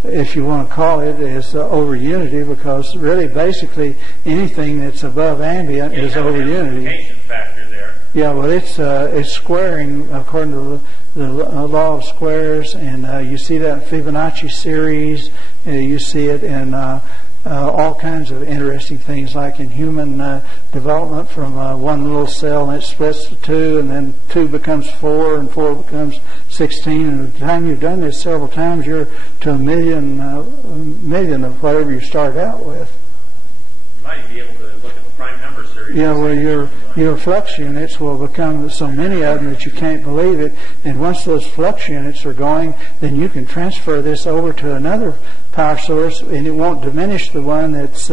if you want to call it, is over unity, because really basically anything that's above ambient is over unity. Factor there. Yeah, well, it's squaring according to the law of squares, and you see that in Fibonacci series. You see it in all kinds of interesting things, like in human development, from one little cell and it splits to 2, and then 2 becomes 4, and 4 becomes 16. And by the time you've done this several times, you're to a million of whatever you started out with. You might be able to look at the prime number series. Yeah, well, your flux units will become so many of them that you can't believe it. And once those flux units are going, then you can transfer this over to another power source, and it won't diminish the one that's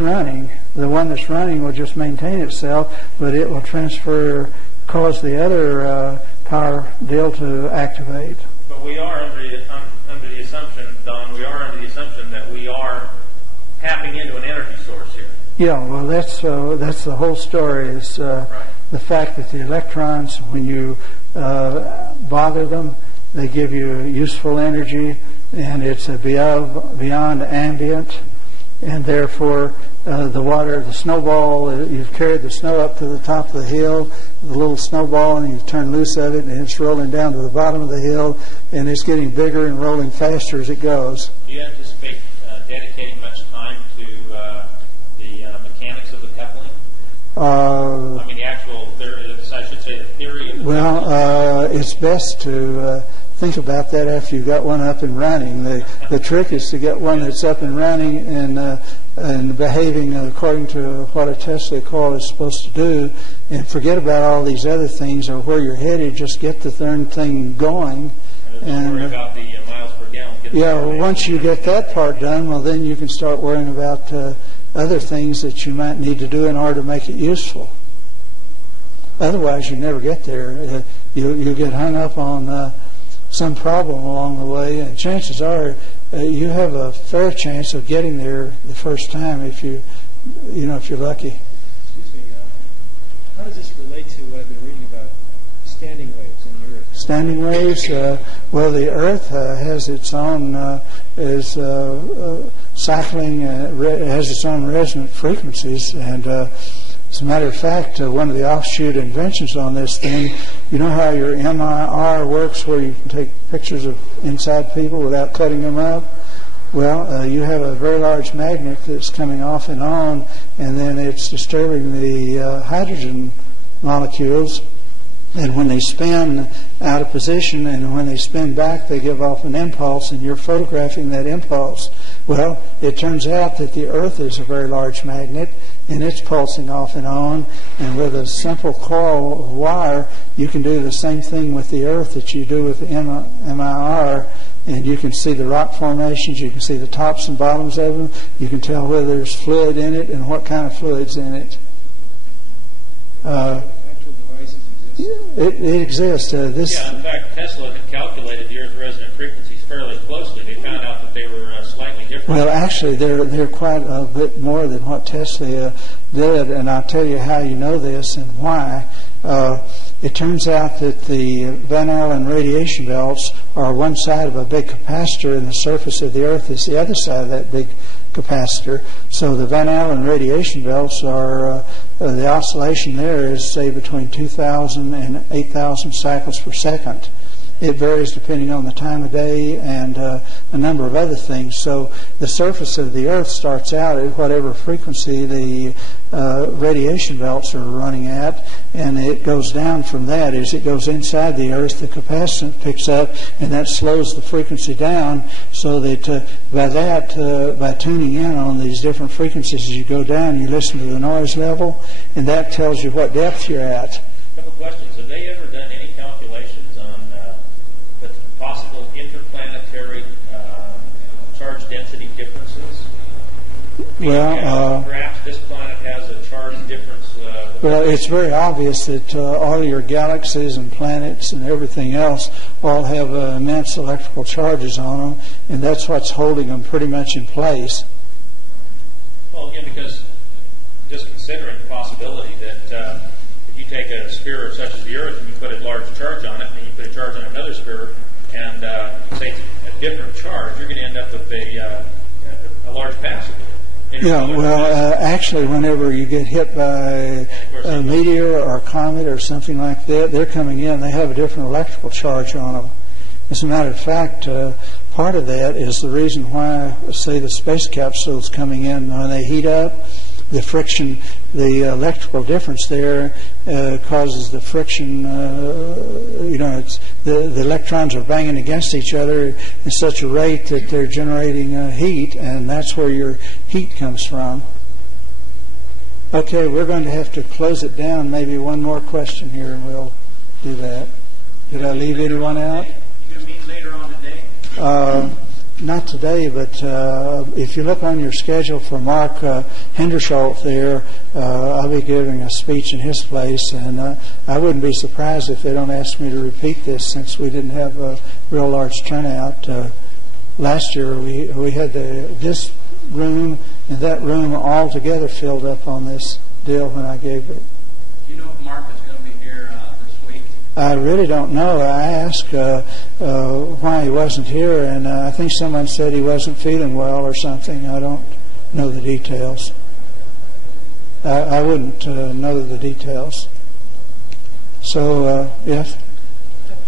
running. The one that's running will just maintain itself, but it will cause the other power deal to activate. But we are under the assumption, Don, that we are tapping into an energy source here. Yeah, well, that's the whole story, is the fact that the electrons, when you bother them, they give you useful energy, and it's beyond ambient, and therefore the snowball, you've carried the snow up to the top of the hill, the little snowball, and you've turned loose of it, and it's rolling down to the bottom of the hill, and it's getting bigger and rolling faster as it goes. Do you anticipate dedicating much time to the mechanics of the peppling? I mean, the actual, I should say, the theory of the Well, it's best to think about that after you've got one up and running. The trick is to get one that's up and running and behaving according to what a Tesla coil is supposed to do, and forget about all these other things or where you're headed. Just get the darn thing going. Don't worry about the miles per gallon. Once you get that part done, well, then you can start worrying about other things that you might need to do in order to make it useful. Otherwise, you never get there. You get hung up on some problem along the way, and chances are you have a fair chance of getting there the first time if you're lucky. Excuse me. How does this relate to what I've been reading about standing waves in the Earth? Standing waves. Well, the Earth has its own cycling. It has its own resonant frequencies, and as a matter of fact, one of the offshoot inventions on this thing, you know how your MIR works, where you can take pictures of inside people without cutting them up? Well, you have a very large magnet that's coming off and on, and then it's disturbing the hydrogen molecules. And when they spin out of position and when they spin back, they give off an impulse, and you're photographing that impulse. Well, it turns out that the Earth is a very large magnet, and it's pulsing off and on. And with a simple coil of wire, you can do the same thing with the Earth that you do with the MIR. And you can see the rock formations, you can see the tops and bottoms of them, you can tell whether there's fluid in it and what kind of fluid's in it. Actual devices exist? It exists. In fact, Tesla had calculated the Earth's resonant frequencies fairly closely. They found out that they were slightly different. Well, actually, they're quite a bit more than what Tesla did, and I'll tell you how you know this and why. It turns out that the Van Allen radiation belts are one side of a big capacitor, and the surface of the Earth is the other side of that big capacitor. So the Van Allen radiation belts are, the oscillation there is, say, between 2,000 and 8,000 cycles per second. It varies depending on the time of day and a number of other things. So the surface of the Earth starts out at whatever frequency the radiation belts are running at, and it goes down from that. As it goes inside the Earth, the capacitance picks up, and that slows the frequency down, so that by tuning in on these different frequencies as you go down, you listen to the noise level, and that tells you what depth you're at. A couple questions. Have they ever done any calculations on the possible interplanetary charge density differences? Well, perhaps this planet has a charge difference. Well, it's very obvious that all your galaxies and planets and everything else all have immense electrical charges on them, and that's what's holding them pretty much in place. Well, again, because just considering the possibility that if you take a sphere such as the Earth and you put a large charge on it, and then you put a charge on another sphere, and say it's a different charge, you're going to end up with a large passive. Yeah, well, actually, whenever you get hit by a meteor or a comet or something like that, they're coming in. They have a different electrical charge on them. As a matter of fact, part of that is the reason why, say, the space capsules coming in, when they heat up, the friction, the electrical difference there causes the friction, the electrons are banging against each other at such a rate that they're generating heat, and that's where your heat comes from. Okay, we're going to have to close it down. Maybe one more question here, and we'll do that. Did I leave anyone out? You going to meet later on today? Not today, but if you look on your schedule for Mark Hendershalt there, I'll be giving a speech in his place, and I wouldn't be surprised if they don't ask me to repeat this, since we didn't have a real large turnout. Last year we had this room and that room all together filled up on this deal when I gave it. Do you know if Mark is going to be here this week? I really don't know. I asked why he wasn't here, and I think someone said he wasn't feeling well or something. I don't know the details. I wouldn't know the details. So, yes?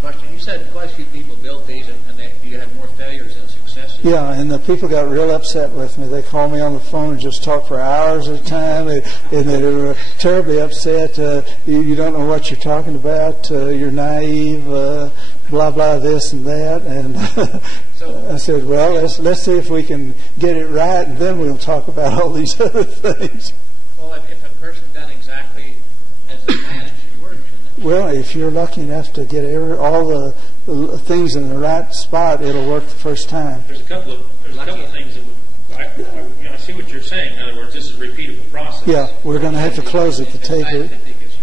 Question. You said quite a few people built these and you had more failures than successes. Yeah, and the people got real upset with me. They called me on the phone and just talked for hours at a time, and they were terribly upset. You don't know what you're talking about. You're naive, blah, blah, this and that. And I said, well, let's see if we can get it right, and then we'll talk about all these other things. Well, if a person done exactly as the plan, it should work, shouldn't it? Well, if you're lucky enough to get all the things in the right spot, it'll work the first time. There's a couple of things that would. I see what you're saying. In other words, this is a repeatable process. Yeah, we're going to have to close it to take it.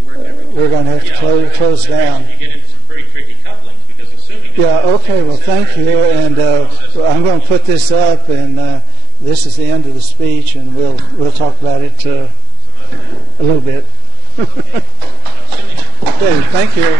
We're going to have to close down. You get into some pretty tricky couplings because assuming. Yeah. Okay. Well, thank you. And I'm going to put this up, and this is the end of the speech, and we'll talk about it a little bit. Okay. Thank you.